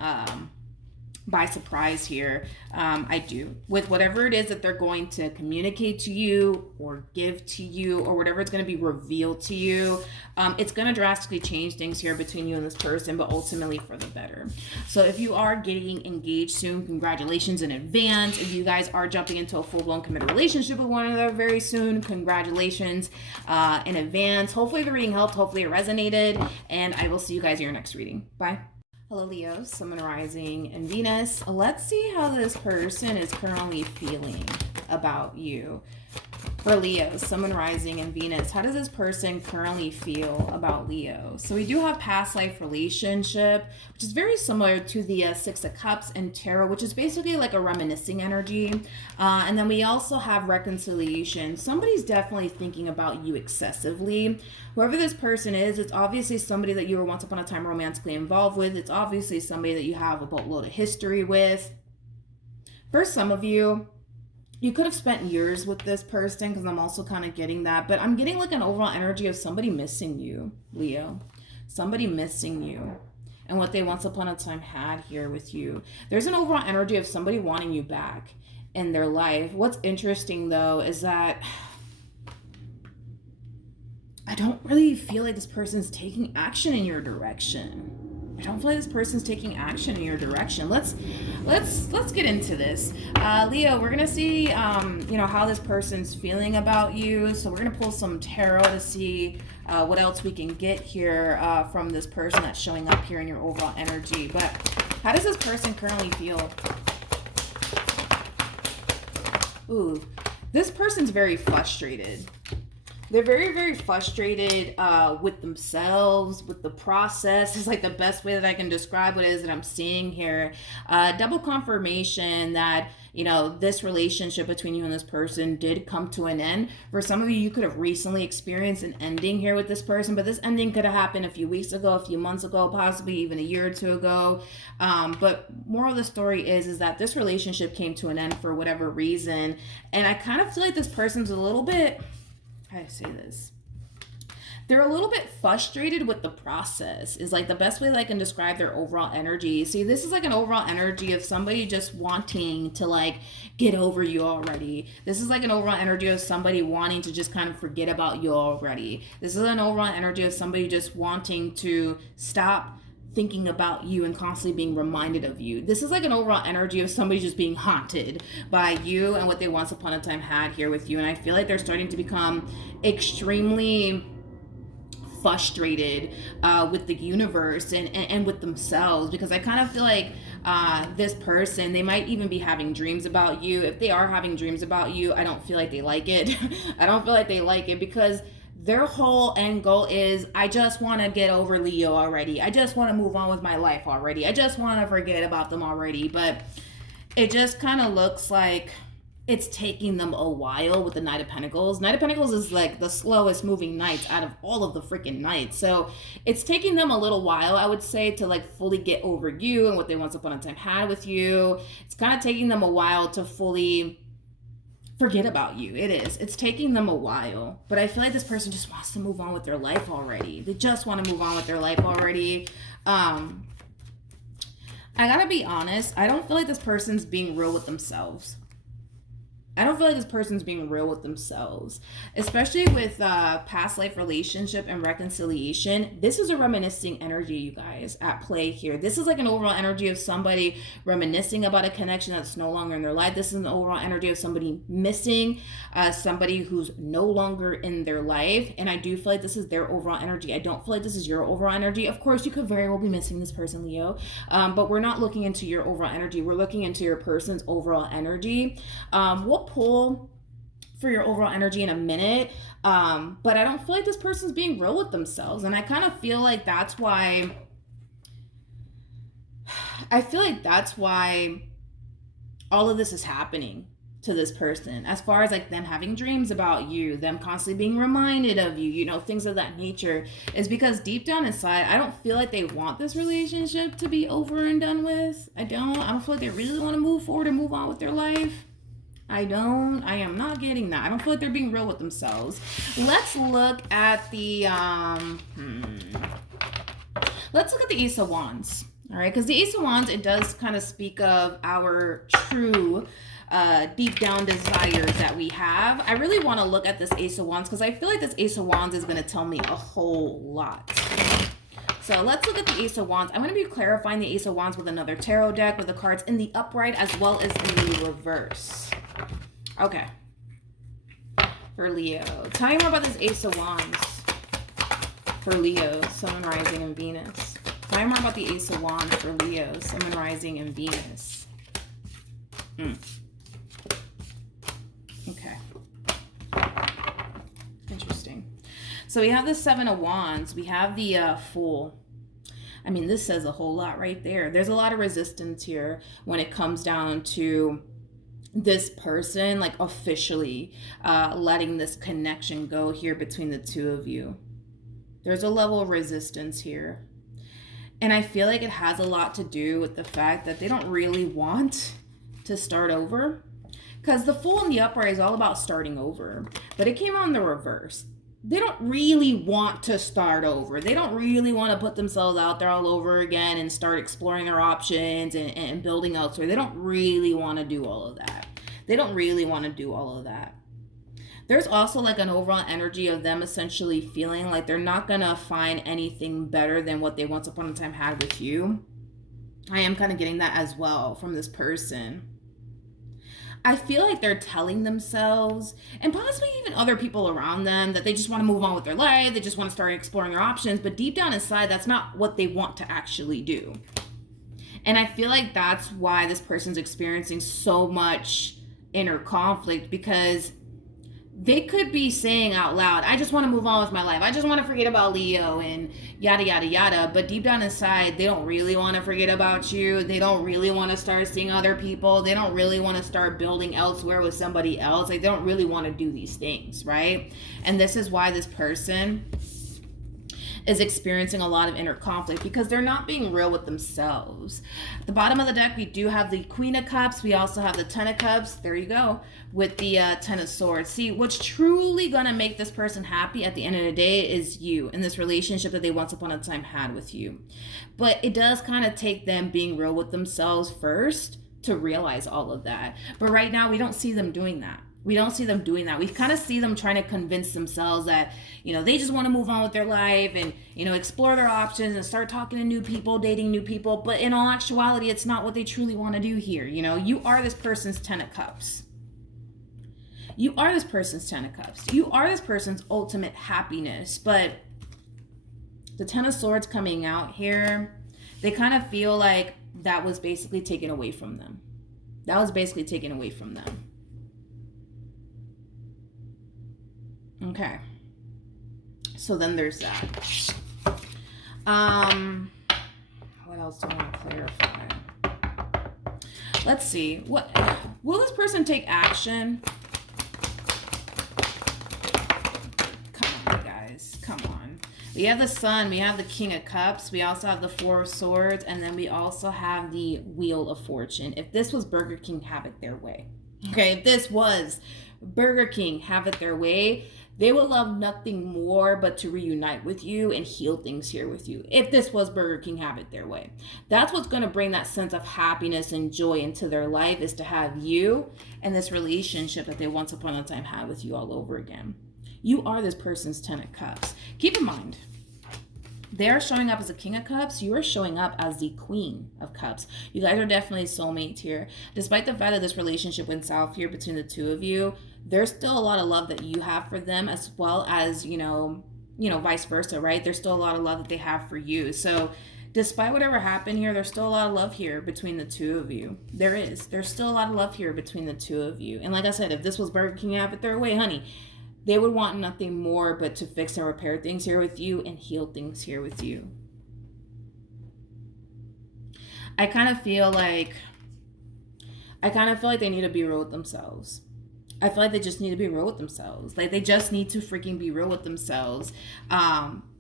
by surprise here. I do. With whatever it is that they're going to communicate to you or give to you or whatever it's going to be revealed to you, it's going to drastically change things here between you and this person, but ultimately for the better. So if you are getting engaged soon, congratulations in advance. If you guys are jumping into a full-blown committed relationship with one another very soon, congratulations in advance. Hopefully the reading helped. Hopefully it resonated. And I will see you guys in your next reading. Bye. Hello, Leo, Sun, Rising, and Venus. Let's see how this person is currently feeling about you. For Leo, Sun, Rising, and Venus, how does this person currently feel about Leo? So we do have past life relationship, which is very similar to the Six of Cups and Tarot, which is basically like a reminiscing energy. And then we also have reconciliation. Somebody's definitely thinking about you excessively. Whoever this person is, it's obviously somebody that you were once upon a time romantically involved with. It's obviously somebody that you have a boatload of history with. For some of you, you could have spent years with this person, because I'm also kind of getting that. But I'm getting like an overall energy of somebody missing you, Leo. Somebody missing you and what they once upon a time had here with you. There's an overall energy of somebody wanting you back in their life. What's interesting, though, is that I don't really feel like this person's taking action in your direction. Let's get into this. Leo, we're gonna see how this person's feeling about you. So we're gonna pull some tarot to see what else we can get here from this person that's showing up here in your overall energy. But how does this person currently feel? Ooh, this person's very frustrated. They're very, very frustrated with themselves, with the process. Is like the best way that I can describe what it is that I'm seeing here. Double confirmation that, this relationship between you and this person did come to an end. For some of you, you could have recently experienced an ending here with this person, but this ending could have happened a few weeks ago, a few months ago, possibly even a year or two ago. But moral of the story is that this relationship came to an end for whatever reason. And I kind of feel like this person's a little bit, how do I say this? They're a little bit frustrated with the process is like the best way that I can describe their overall energy. See, this is like an overall energy of somebody just wanting to like get over you already. This is like an overall energy of somebody wanting to just kind of forget about you already. This is an overall energy of somebody just wanting to stop thinking about you and constantly being reminded of you. This is like an overall energy of somebody just being haunted by you and what they once upon a time had here with you. And I feel like they're starting to become extremely frustrated with the universe and with themselves, because I kind of feel like this person, they might even be having dreams about you. If they are having dreams about you, I don't feel like they like it. I don't feel like they like it because their whole end goal is, I just want to get over Leo already. I just want to move on with my life already. I just want to forget about them already. But it just kind of looks like it's taking them a while with the Knight of Pentacles. Knight of Pentacles is like the slowest moving knights out of all of the freaking knights. So it's taking them a little while, I would say, to like fully get over you and what they once upon a time had with you. It's kind of taking them a while to fully forget about you. It is. It's taking them a while. But I feel like this person just wants to move on with their life already. They just want to move on with their life already. I gotta be honest. I don't feel like this person's being real with themselves. I don't feel like this person's being real with themselves, especially with past life relationship and reconciliation. This is a reminiscing energy, you guys, at play here. This is like an overall energy of somebody reminiscing about a connection that's no longer in their life. This is an overall energy of somebody missing somebody who's no longer in their life. And I do feel like this is their overall energy. I don't feel like this is your overall energy. Of course, you could very well be missing this person, Leo, but we're not looking into your overall energy. We're looking into your person's overall energy. We'll pull for your overall energy in a minute, but I don't feel like this person's being real with themselves, and I kind of feel like that's why all of this is happening to this person, as far as like them having dreams about you, them constantly being reminded of you, you know, things of that nature, is because deep down inside, I don't feel like they want this relationship to be over and done with. I don't feel like they really want to move forward and move on with their life. I am not getting that. I don't feel like they're being real with themselves. Let's look at the Ace of Wands. All right, because the Ace of Wands, it does kind of speak of our true deep down desires that we have. I really want to look at this Ace of Wands because I feel like this Ace of Wands is going to tell me a whole lot. So let's look at the Ace of Wands. I'm going to be clarifying the Ace of Wands with another tarot deck with the cards in the upright as well as in the reverse. Okay. For Leo. Tell me more about this Ace of Wands. For Leo, Sun, Rising, and Venus. Tell me more about the Ace of Wands for Leo, Sun, Rising, and Venus. Okay. Interesting. So we have the Seven of Wands. We have the Fool. I mean, this says a whole lot right there. There's a lot of resistance here when it comes down to this person, like officially letting this connection go here between the two of you. There's a level of resistance here. And I feel like it has a lot to do with the fact that they don't really want to start over. Because the Fool in the upright is all about starting over. But it came on the reverse. They don't really want to start over. They don't really want to put themselves out there all over again and start exploring their options and building elsewhere. They don't really want to do all of that. They don't really want to do all of that. There's also like an overall energy of them essentially feeling like they're not going to find anything better than what they once upon a time had with you. I am kind of getting that as well from this person. I feel like they're telling themselves, and possibly even other people around them, that they just want to move on with their life. They just want to start exploring their options. But deep down inside, that's not what they want to actually do. And I feel like that's why this person's experiencing so much inner conflict, because they could be saying out loud, I just want to move on with my life. I just want to forget about Leo and yada, yada, yada. But deep down inside, they don't really want to forget about you. They don't really want to start seeing other people. They don't really want to start building elsewhere with somebody else. Like, they don't really want to do these things, right? And this is why this person is experiencing a lot of inner conflict because they're not being real with themselves. At the bottom of the deck, we do have the Queen of Cups. We also have the Ten of Cups. There you go. With the Ten of Swords. See, what's truly going to make this person happy at the end of the day is you and this relationship that they once upon a time had with you. But it does kind of take them being real with themselves first to realize all of that. But right now, we don't see them doing that. We don't see them doing that. We kind of see them trying to convince themselves that, they just want to move on with their life and, explore their options and start talking to new people, dating new people. But in all actuality, it's not what they truly want to do here. You are this person's Ten of Cups. You are this person's Ten of Cups. You are this person's ultimate happiness. But the Ten of Swords coming out here, they kind of feel like that was basically taken away from them. That was basically taken away from them. Okay. So then there's that. What else do I want to clarify? Let's see. Will this person take action? Come on, guys. Come on. We have the Sun, we have the King of Cups, we also have the Four of Swords, and then we also have the Wheel of Fortune. If this was Burger King, have it their way. Okay, if this was Burger King, have it their way, they would love nothing more but to reunite with you and heal things here with you. If this was Burger King, have it their way. That's what's going to bring that sense of happiness and joy into their life, is to have you and this relationship that they once upon a time had with you all over again. You are this person's Ten of Cups. Keep in mind, they're showing up as a King of Cups. You are showing up as the Queen of Cups. You guys are definitely soulmates here. Despite the fact that this relationship went south here between the two of you, there's still a lot of love that you have for them, as well as, vice versa, right? There's still a lot of love that they have for you. So despite whatever happened here, there's still a lot of love here between the two of you. There's still a lot of love here between the two of you. And like I said, if this was Burger King, have it their way, honey. They would want nothing more but to fix and repair things here with you and heal things here with you. I kind of feel like they need to be real with themselves. I feel like they just need to be real with themselves. Like, they just need to freaking be real with themselves.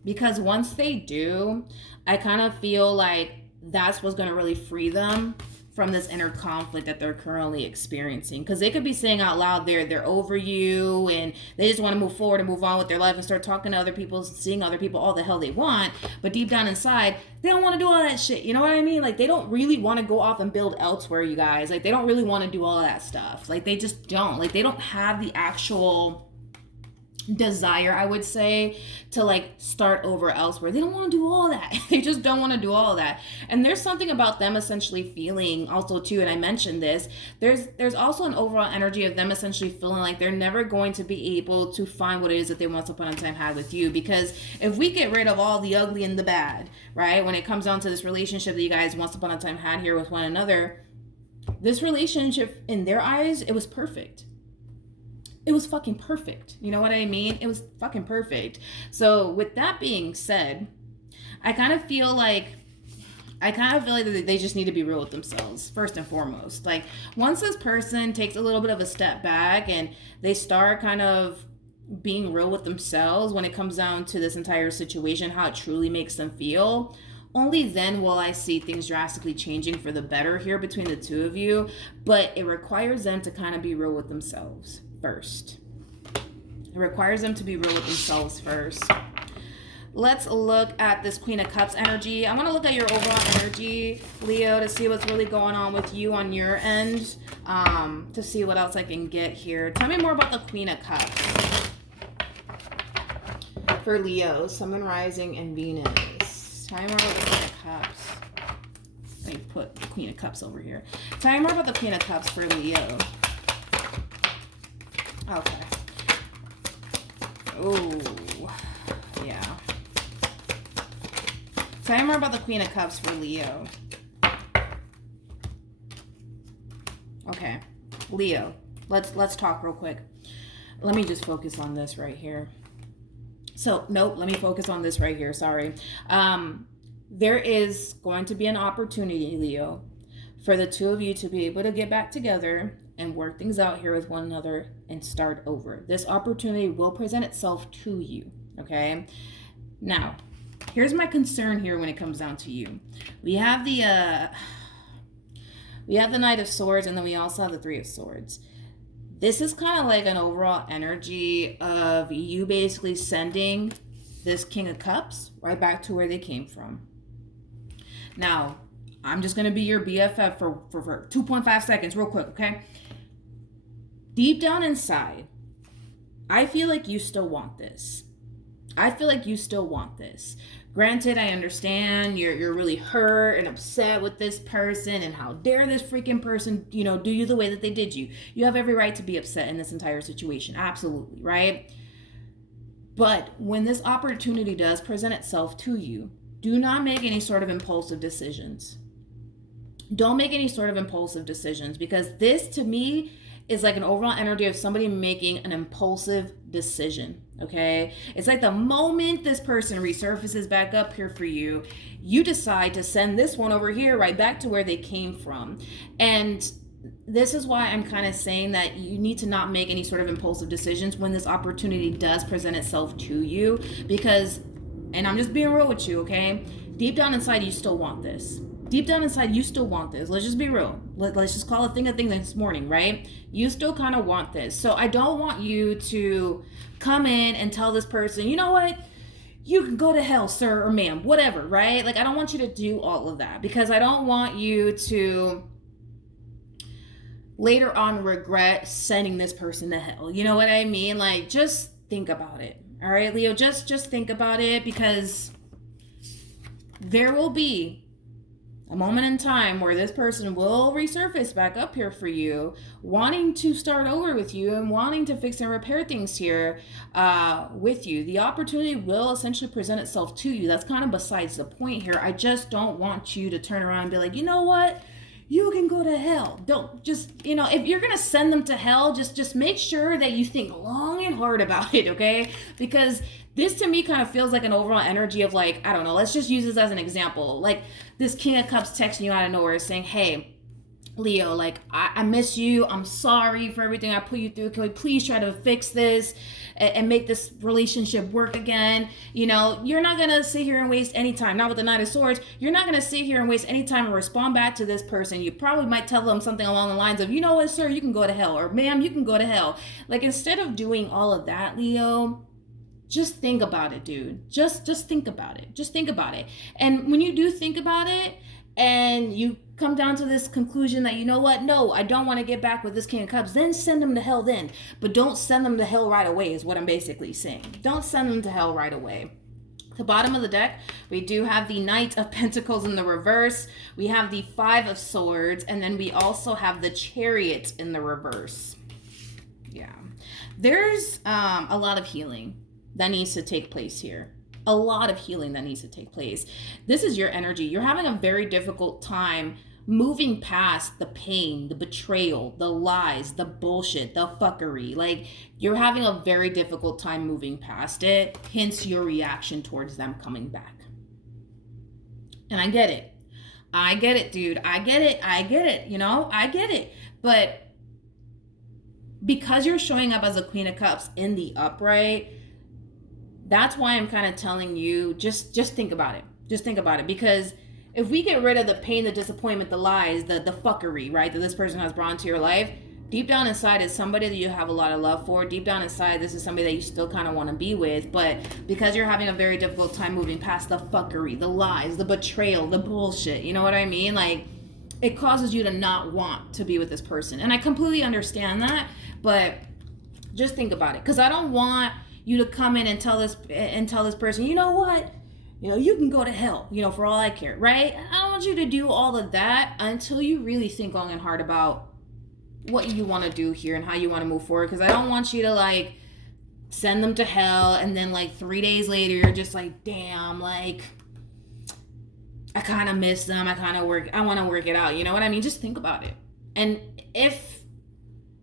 Because once they do, I kind of feel like that's what's going to really free them from this inner conflict that they're currently experiencing. Because they could be saying out loud they're over you and they just want to move forward and move on with their life and start talking to other people, seeing other people, all the hell they want. But deep down inside, they don't want to do all that shit. You know what I mean? Like, they don't really want to go off and build elsewhere, you guys. Like, they don't really want to do all of that stuff. Like, they just don't. Like, they don't have the actual desire, I would say, to like start over elsewhere. They don't want to do all that. They just don't want to do all that. And there's something about them essentially feeling also too, and I mentioned this, there's also an overall energy of them essentially feeling like they're never going to be able to find what it is that they once upon a time had with you. Because if we get rid of all the ugly and the bad, right, when it comes down to this relationship that you guys once upon a time had here with one another, this relationship in their eyes, it was perfect. It was fucking perfect. You know what I mean? It was fucking perfect. So with that being said, I kind of feel like that they just need to be real with themselves, first and foremost. Like, once this person takes a little bit of a step back and they start kind of being real with themselves when it comes down to this entire situation, how it truly makes them feel, only then will I see things drastically changing for the better here between the two of you. But it requires them to kind of be real with themselves first. It requires them to be real with themselves first. Let's look at this Queen of Cups energy. I want to look at your overall energy, Leo, to see what's really going on with you on your end, to see what else I can get here. Tell me more about the Queen of Cups for Leo, Sun, Rising, and Venus. Tell me more about the Queen of Cups. Let me put the Queen of Cups over here. Tell me more about the Queen of Cups for Leo. Okay. Oh, yeah. Tell me more about the Queen of Cups for Leo. Okay, Leo. Let's talk real quick. Let me just focus on this right here. So, nope, let me focus on this right here. Sorry. There is going to be an opportunity, Leo, for the two of you to be able to get back together and work things out here with one another and start over. This opportunity will present itself to you, okay? Now, Here's my concern here when it comes down to you. We have the Knight of Swords, and then we also have the Three of Swords. This is kind of like an overall energy of you basically sending this King of Cups right back to where they came from. Now, I'm just going to be your BFF for 2.5 seconds real quick, okay? Deep down inside, I feel like you still want this. I feel like you still want this. Granted, I understand you're really hurt and upset with this person, and how dare this freaking person, do you the way that they did you. You have every right to be upset in this entire situation. Absolutely, right? But when this opportunity does present itself to you, do not make any sort of impulsive decisions. Don't make any sort of impulsive decisions, because this to me is like an overall energy of somebody making an impulsive decision. Okay, it's like the moment this person resurfaces back up here for you, you decide to send this one over here right back to where they came from. And this is why I'm kind of saying that you need to not make any sort of impulsive decisions when this opportunity does present itself to you, because, and I'm just being real with you, okay, deep down inside you still want this. Deep down inside, you still want this. Let's just be real. Let's just call a thing this morning, right? You still kind of want this. So I don't want you to come in and tell this person, you know what? You can go to hell, sir or ma'am, whatever, right? Like, I don't want you to do all of that, because I don't want you to later on regret sending this person to hell. You know what I mean? Like, just think about it. All right, Leo, just think about it, because there will be a moment in time where this person will resurface back up here for you, wanting to start over with you and wanting to fix and repair things here with you. The opportunity will essentially present itself to you. That's kind of besides the point here. I just don't want you to turn around and be like, you know what? You can go to hell. Don't just, if you're going to send them to hell, just make sure that you think long and hard about it, okay? Because this to me kind of feels like an overall energy of like, I don't know, let's just use this as an example. Like this King of Cups texting you out of nowhere saying, hey, Leo, like, I miss you. I'm sorry for everything I put you through. Can we please try to fix this and make this relationship work again? You're not going to sit here and waste any time. Not with the Knight of Swords. You're not going to sit here and waste any time and respond back to this person. You probably might tell them something along the lines of, you know what, sir, you can go to hell. Or ma'am, you can go to hell. Like, instead of doing all of that, Leo, just think about it, dude. Just think about it. Just think about it. And when you do think about it and you come down to this conclusion that, you know what, no, I don't want to get back with this King of Cups, then send them to hell then. But don't send them to hell right away is what I'm basically saying. Don't send them to hell right away. At the bottom of the deck, we do have the Knight of Pentacles in the reverse. We have the Five of Swords. And then we also have the Chariot in the reverse. Yeah. There's a lot of healing that needs to take place here. A lot of healing that needs to take place. This is your energy. You're having a very difficult time moving past the pain, the betrayal, the lies, the bullshit, the fuckery. Like, you're having a very difficult time moving past it, hence your reaction towards them coming back. And I get it. I get it, dude. I get it. I get it. I get it. But because you're showing up as a Queen of Cups in the upright, that's why I'm kind of telling you, just think about it. Just think about it. Because if we get rid of the pain, the disappointment, the lies, the fuckery, right, that this person has brought into your life, deep down inside is somebody that you have a lot of love for. Deep down inside, this is somebody that you still kind of want to be with. But because you're having a very difficult time moving past the fuckery, the lies, the betrayal, the bullshit, you know what I mean? Like, it causes you to not want to be with this person. And I completely understand that. But just think about it. Because I don't want you to come in and tell this person, you know what? You can go to hell, for all I care, right? I don't want you to do all of that until you really think long and hard about what you want to do here and how you want to move forward. Because I don't want you to, like, send them to hell and then, like, 3 days later, you're just like, damn, like, I kind of miss them. I want to work it out. You know what I mean? Just think about it. And if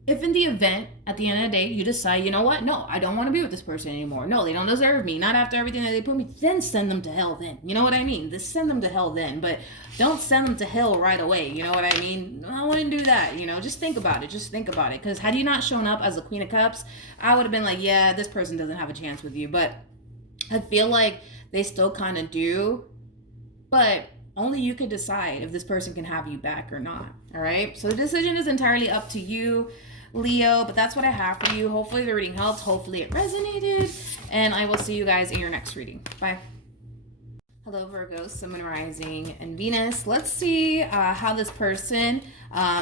in the event, at the end of the day, you decide, you know what? No, I don't want to be with this person anymore. No, they don't deserve me. Not after everything that they put me. Then send them to hell then. You know what I mean? Just send them to hell then. But don't send them to hell right away. You know what I mean? I wouldn't do that. Just think about it. Just think about it. Because had you not shown up as a Queen of Cups, I would have been like, yeah, this person doesn't have a chance with you. But I feel like they still kind of do, but only you can decide if this person can have you back or not. All right. So the decision is entirely up to you, Leo, but that's what I have for you. Hopefully the reading helped. Hopefully it resonated. And I will see you guys in your next reading. Bye. Hello, Virgo, Sun, Moon, Rising, and Venus. Let's see how this person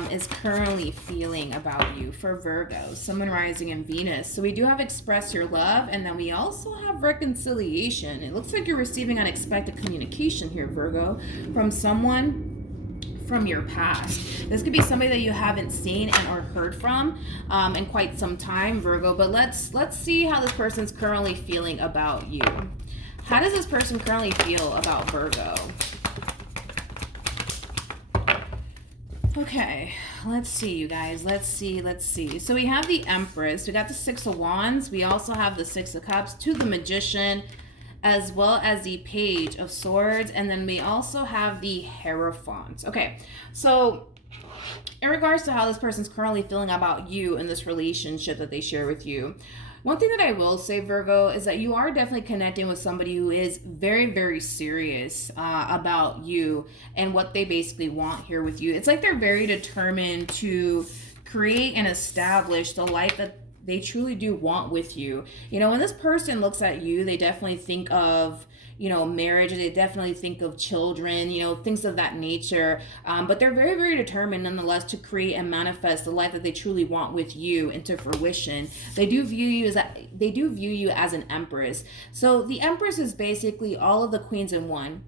is currently feeling about you for Virgo, Sun, Moon, Rising, and Venus. So we do have express your love, and then we also have reconciliation. It looks like you're receiving unexpected communication here, Virgo, from someone from your past. This could be somebody that you haven't seen and or heard from in quite some time, Virgo. But let's see how this person's currently feeling about you. How does this person currently feel about Virgo? Okay, let's see, you guys. Let's see. So we have the Empress. We got the Six of Wands. We also have the Six of Cups, to the Magician, as well as the Page of Swords. And then we also have the Hierophant. Okay, so in regards to how this person's currently feeling about you in this relationship that they share with you, one thing that I will say, Virgo, is that you are definitely connecting with somebody who is very, very serious about you and what they basically want here with you. It's like they're very determined to create and establish the life that they truly do want with you. You know, when this person looks at you, they definitely think of, you know, marriage, they definitely think of children, you know, things of that nature. But they're very, very determined nonetheless to create and manifest the life that they truly want with you into fruition. They do view you as an Empress. So the Empress is basically all of the queens in one.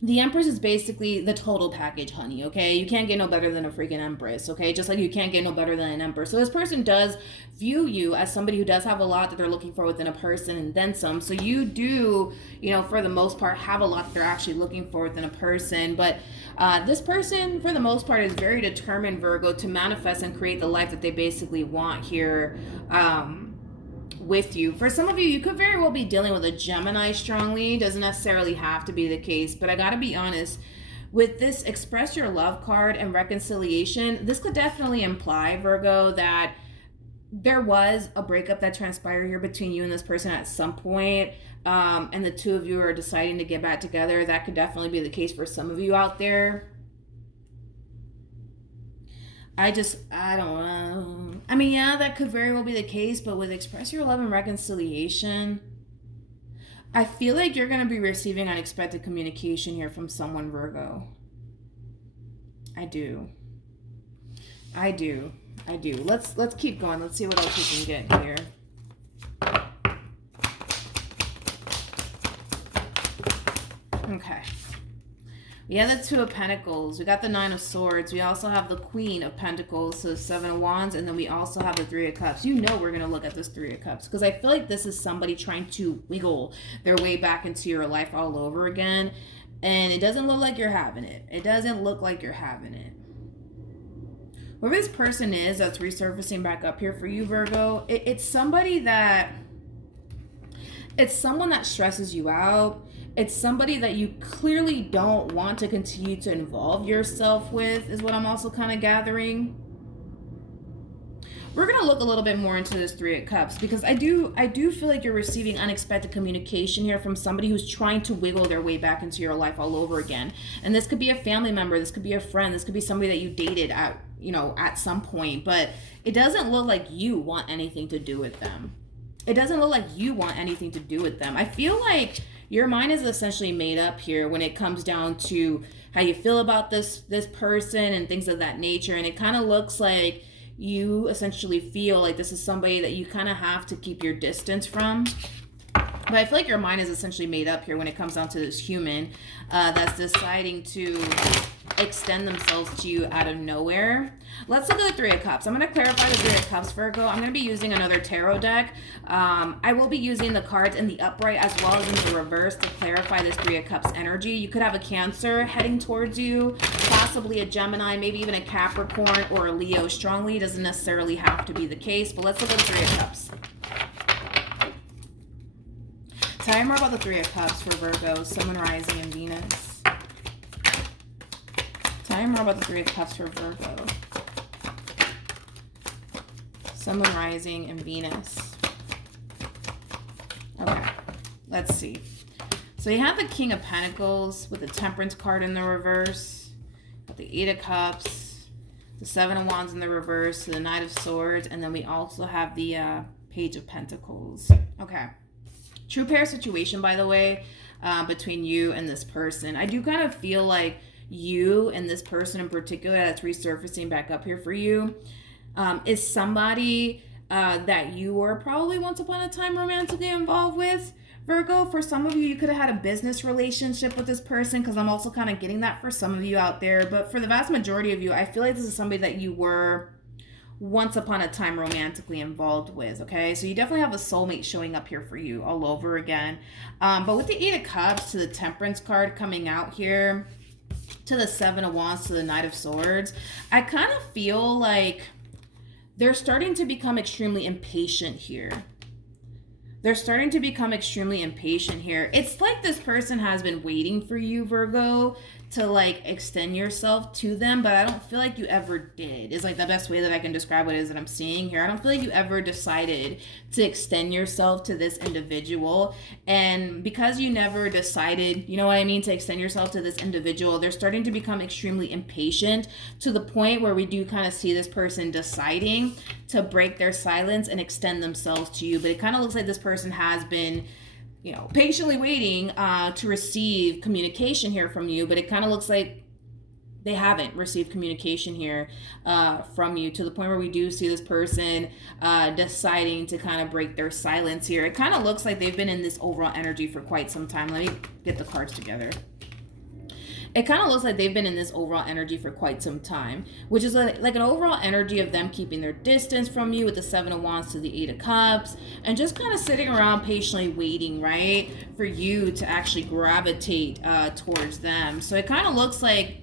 The Empress is basically the total package, honey, okay? You can't get no better than a freaking Empress, okay? Just like you can't get no better than an Empress. So this person does view you as somebody who does have a lot that they're looking for within a person and then some. So you do, you know, for the most part, have a lot that they're actually looking for within a person. But this person, for the most part, is very determined, Virgo, to manifest and create the life that they basically want here with you. For some of you, you could very well be dealing with a Gemini strongly. Doesn't necessarily have to be the case, but I gotta be honest, with this express your love card and reconciliation, this could definitely imply, Virgo, that there was a breakup that transpired here between you and this person at some point, and the two of you are deciding to get back together. That could definitely be the case for some of you out there. I don't know. I mean, yeah, that could very well be the case, but with express your love and reconciliation, I feel like you're going to be receiving unexpected communication here from someone, Virgo. I do. Let's keep going. Let's see what else we can get here. Okay. We have the Two of Pentacles. We got the Nine of Swords. We also have the Queen of Pentacles, so Seven of Wands, and then we also have the Three of Cups. You know we're going to look at this Three of Cups because I feel like this is somebody trying to wiggle their way back into your life all over again, and it doesn't look like you're having it. It doesn't look like you're having it. Whoever this person is that's resurfacing back up here for you, Virgo, it's somebody that... It's someone that stresses you out. It's somebody that you clearly don't want to continue to involve yourself with, is what I'm also kind of gathering. We're going to look a little bit more into this Three of Cups because I do feel like you're receiving unexpected communication here from somebody who's trying to wiggle their way back into your life all over again. And this could be a family member, this could be a friend, this could be somebody that you dated at, you know, at some point, but it doesn't look like you want anything to do with them. It doesn't look like you want anything to do with them. I feel like your mind is essentially made up here when it comes down to how you feel about this person and things of that nature. And it kind of looks like you essentially feel like this is somebody that you kind of have to keep your distance from. But I feel like your mind is essentially made up here when it comes down to this human that's deciding to extend themselves to you out of nowhere. Let's look at the Three of Cups. I'm going to clarify the Three of Cups, Virgo. I'm going to be using another tarot deck. I will be using the cards in the upright as well as in the reverse to clarify this Three of Cups energy. You could have a Cancer heading towards you, possibly a Gemini, maybe even a Capricorn or a Leo strongly. It doesn't necessarily have to be the case, but let's look at the Three of Cups. Tell me more about the Three of Cups for Virgo, Sun, Moon, Rising, and Venus. Tell me more about the Three of Cups for Virgo, Sun, Moon, Rising, and Venus. Okay. Let's see. So you have the King of Pentacles with the Temperance card in the reverse. Got the 8 of Cups, the 7 of Wands in the reverse, the Knight of Swords, and then we also have the Page of Pentacles. Okay. True pair situation, by the way, between you and this person. I do kind of feel like you and this person in particular that's resurfacing back up here for you is somebody that you were probably once upon a time romantically involved with, Virgo. For some of you, you could have had a business relationship with this person, because I'm also kind of getting that for some of you out there. But for the vast majority of you, I feel like this is somebody that you were once upon a time romantically involved with, okay? So you definitely have a soulmate showing up here for you all over again. But with the 8 of Cups to the Temperance card coming out here, to the 7 of Wands to the Knight of Swords, I kind of feel like they're starting to become extremely impatient here. They're starting to become extremely impatient here. It's like this person has been waiting for you, Virgo, to like extend yourself to them, but I don't feel like you ever did. Is like the best way that I can describe what it is that I'm seeing here. I don't feel like you ever decided to extend yourself to this individual. And because you never decided, you know what I mean, to extend yourself to this individual, they're starting to become extremely impatient, to the point where we do kind of see this person deciding to break their silence and extend themselves to you. But it kind of looks like this person has been, you know, patiently waiting to receive communication here from you, but it kind of looks like they haven't received communication here from you, to the point where we do see this person deciding to kind of break their silence here. It kind of looks like they've been in this overall energy for quite some time. Let me get the cards together. It kind of looks like they've been in this overall energy for quite some time, which is like an overall energy of them keeping their distance from you with the 7 of Wands to the 8 of Cups, and just kind of sitting around patiently waiting, right, for you to actually gravitate towards them. So it kind of looks like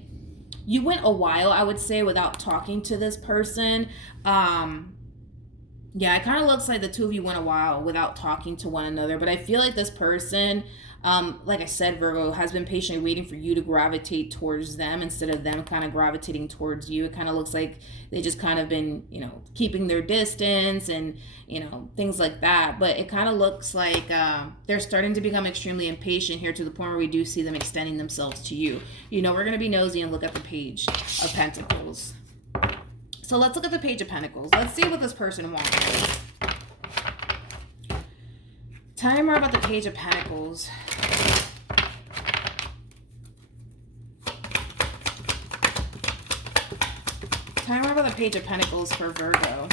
you went a while, I would say, without talking to this person. Yeah, it kind of looks like the two of you went a while without talking to one another, but I feel like this person, like I said, Virgo, has been patiently waiting for you to gravitate towards them instead of them kind of gravitating towards you. It kind of looks like they just kind of been, you know, keeping their distance and, you know, things like that. But it kind of looks like they're starting to become extremely impatient here, to the point where we do see them extending themselves to you. You know, we're going to be nosy and look at the Page of Pentacles. So let's look at the Page of Pentacles. Let's see what this person wants. Tell me more about the Page of Pentacles. Tell me more about the Page of Pentacles for Virgo.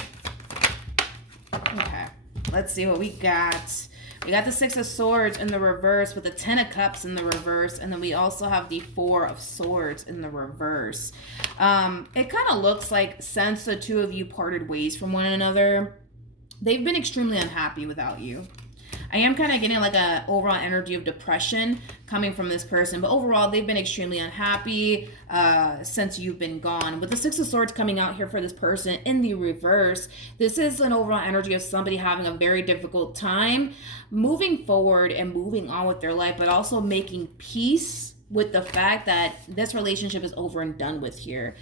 Okay, let's see what we got. We got the 6 of Swords in the reverse with the 10 of Cups in the reverse. And then we also have the 4 of Swords in the reverse. It kind of looks like, since the two of you parted ways from one another, they've been extremely unhappy without you. I am kind of getting like a overall energy of depression coming from this person, but overall they've been extremely unhappy since you've been gone. With the 6 of Swords coming out here for this person in the reverse, this is an overall energy of somebody having a very difficult time moving forward and moving on with their life, but also making peace with the fact that this relationship is over and done with here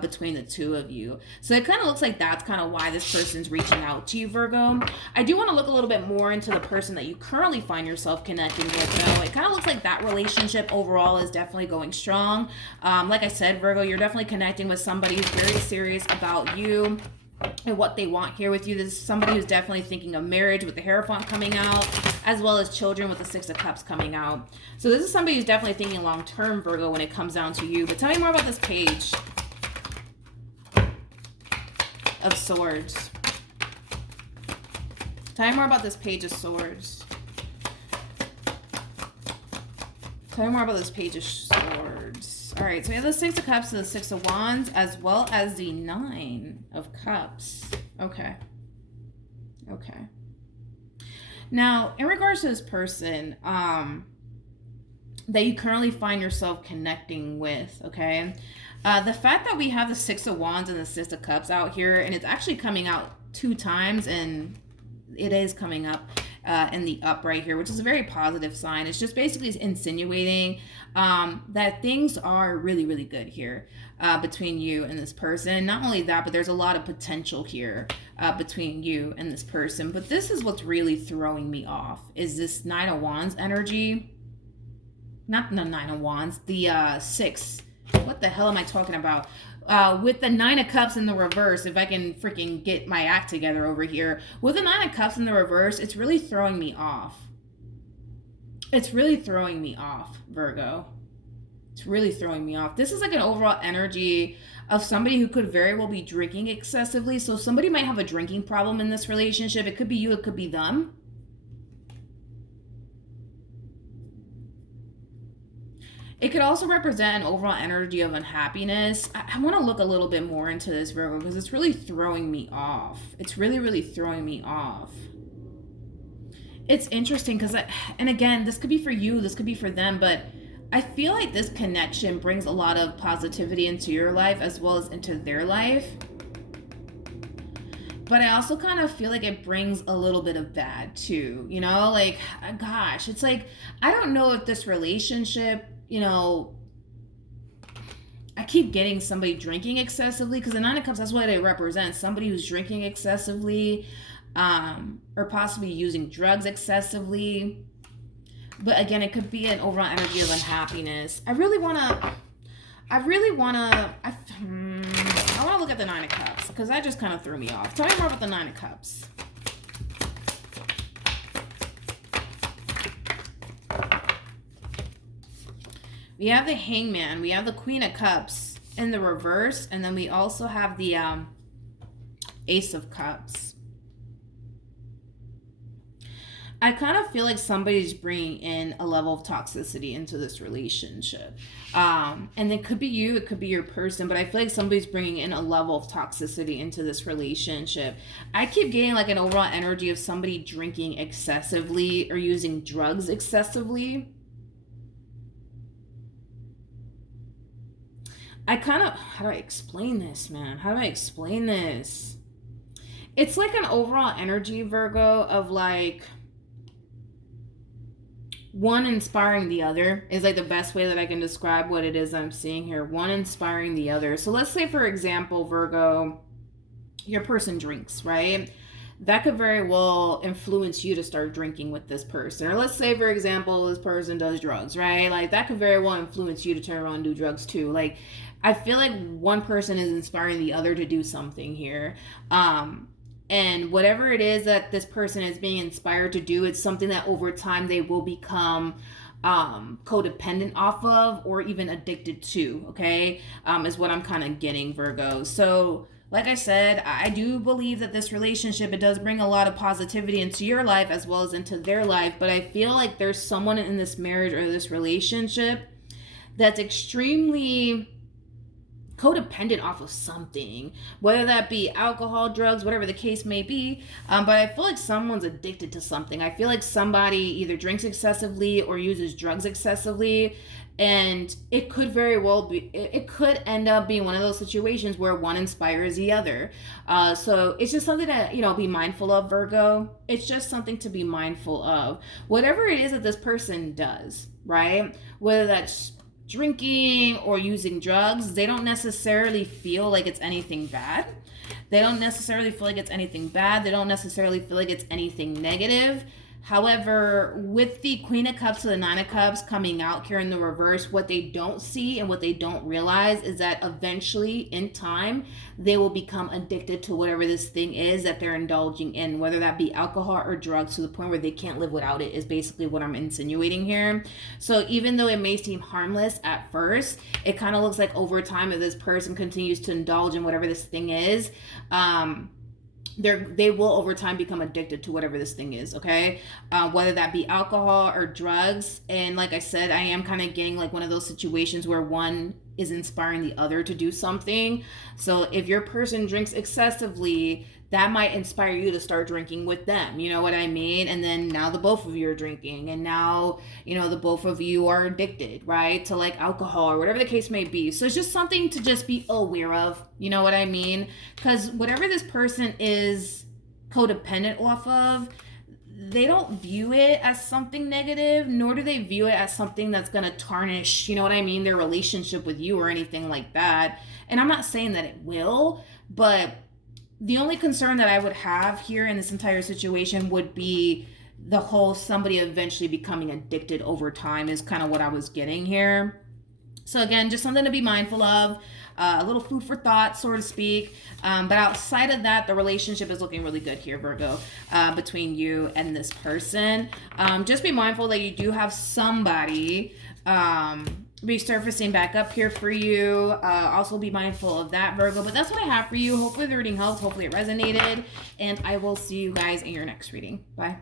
between the two of you. So it kind of looks like that's kind of why this person's reaching out to you, Virgo. I do want to look a little bit more into the person that you currently find yourself connecting with, though. It kind of looks like that relationship overall is definitely going strong. Like I said, Virgo, you're definitely connecting with somebody who's very serious about you and what they want here with you. This is somebody who's definitely thinking of marriage with the Hierophant coming out, as well as children with the 6 of Cups coming out. So this is somebody who's definitely thinking long-term, Virgo, when it comes down to you. But tell me more about this Page of Swords. Tell me more about this Page of Swords. Tell me more about this Page of Swords. All right, so we have the 6 of Cups and the 6 of Wands, as well as the 9 of Cups. Okay. Okay. Now, in regards to this person that you currently find yourself connecting with, okay, the fact that we have the 6 of Wands and the 6 of Cups out here, and it's actually coming out 2 times, and it is coming up in the up right here, which is a very positive sign. It's just basically insinuating that things are really, really good here between you and this person. Not only that, but there's a lot of potential here between you and this person. But this is what's really throwing me off, is this Nine of Wands energy. Not the Nine of Wands, the 6. What the hell am I talking about? With the Nine of Cups in the reverse, if I can freaking get my act together over here. With the Nine of Cups in the reverse, it's really throwing me off. It's really throwing me off, Virgo. It's really throwing me off. This is like an overall energy of somebody who could very well be drinking excessively. So somebody might have a drinking problem in this relationship. It could be you, it could be them. It could also represent an overall energy of unhappiness. I want to look a little bit more into this, Virgo, because it's really throwing me off. It's really, really throwing me off. It's interesting because, and again, this could be for you, this could be for them, but I feel like this connection brings a lot of positivity into your life as well as into their life. But I also kind of feel like it brings a little bit of bad too, you know, like, gosh, it's like, I don't know if this relationship, you know, I keep getting somebody drinking excessively, because the Nine of Cups, that's what it represents. Somebody who's drinking excessively, or possibly using drugs excessively. But again, it could be an overall energy of unhappiness. I want to look at the Nine of Cups, because that just kind of threw me off. Tell me more about the Nine of Cups. We have the Hangman, we have the Queen of Cups in the reverse, and then we also have the Ace of Cups. I kind of feel like somebody's bringing in a level of toxicity into this relationship. And it could be you, it could be your person, but I feel like somebody's bringing in a level of toxicity into this relationship. I keep getting like an overall energy of somebody drinking excessively or using drugs excessively. How do I explain this, man? How do I explain this? It's like an overall energy, Virgo, of like one inspiring the other is like the best way that I can describe what it is I'm seeing here. One inspiring the other. So let's say, for example, Virgo, your person drinks, right? That could very well influence you to start drinking with this person. Or let's say, for example, this person does drugs, right? Like that could very well influence you to turn around and do drugs too. Like I feel like one person is inspiring the other to do something here. And whatever it is that this person is being inspired to do, it's something that over time they will become codependent off of, or even addicted to, okay? Is what I'm kind of getting, Virgo. So like I said, I do believe that this relationship, it does bring a lot of positivity into your life as well as into their life. But I feel like there's someone in this marriage or this relationship that's extremely codependent off of something, whether that be alcohol, drugs, whatever the case may be. But I feel like someone's addicted to something. I feel like somebody either drinks excessively or uses drugs excessively. And it could very well be, it could end up being one of those situations where one inspires the other. So it's just something to, you know, be mindful of, Virgo. It's just something to be mindful of. Whatever it is that this person does, right? Whether that's drinking or using drugs, they don't necessarily feel like it's anything bad. They don't necessarily feel like it's anything bad. They don't necessarily feel like it's anything negative. However, with the Queen of Cups to the Nine of Cups coming out here in the reverse, what they don't see and what they don't realize is that eventually, in time, they will become addicted to whatever this thing is that they're indulging in, whether that be alcohol or drugs, to the point where they can't live without it, is basically what I'm insinuating here. So even though it may seem harmless at first, it kind of looks like over time, if this person continues to indulge in whatever this thing is, they will over time become addicted to whatever this thing is, okay? Whether that be alcohol or drugs. And like I said, I am kind of getting like one of those situations where one is inspiring the other to do something. So if your person drinks excessively, that might inspire you to start drinking with them, you know what I mean? And then now the both of you are drinking, and now, you know, the both of you are addicted, right, to like alcohol or whatever the case may be. So it's just something to just be aware of, you know what I mean? Because whatever this person is codependent off of, they don't view it as something negative, nor do they view it as something that's going to tarnish, you know what I mean, their relationship with you or anything like that. And I'm not saying that it will, but the only concern that I would have here in this entire situation would be the whole somebody eventually becoming addicted over time is kind of what I was getting here. So again, just something to be mindful of, a little food for thought, so to speak. But outside of that, the relationship is looking really good here, Virgo, between you and this person. Just be mindful that you do have somebody be surfacing back up here for you. Also be mindful of that, Virgo. But that's what I have for you. Hopefully the reading helped. Hopefully it resonated. And I will see you guys in your next reading. Bye.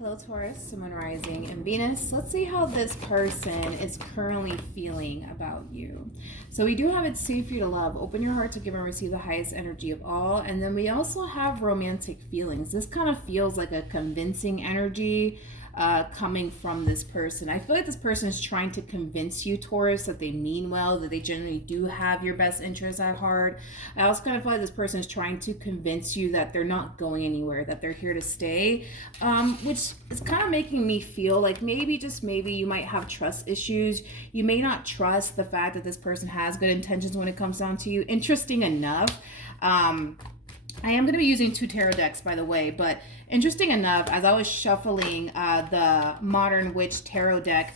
Hello, Taurus, Sun, Moon, Rising, and Venus. Let's see how this person is currently feeling about you. So we do have it's safe for you to love. Open your heart to give and receive the highest energy of all. And then we also have romantic feelings. This kind of feels like a convincing energy coming from this person. I feel like this person is trying to convince you, Taurus, that they mean well, that they generally do have your best interests at heart. I also kind of feel like this person is trying to convince you that they're not going anywhere, that they're here to stay, which is kind of making me feel like maybe, just maybe, you might have trust issues. You may not trust the fact that this person has good intentions when it comes down to you. Interesting enough, I am going to be using 2 tarot decks, by the way, but interesting enough, as I was shuffling the Modern Witch tarot deck,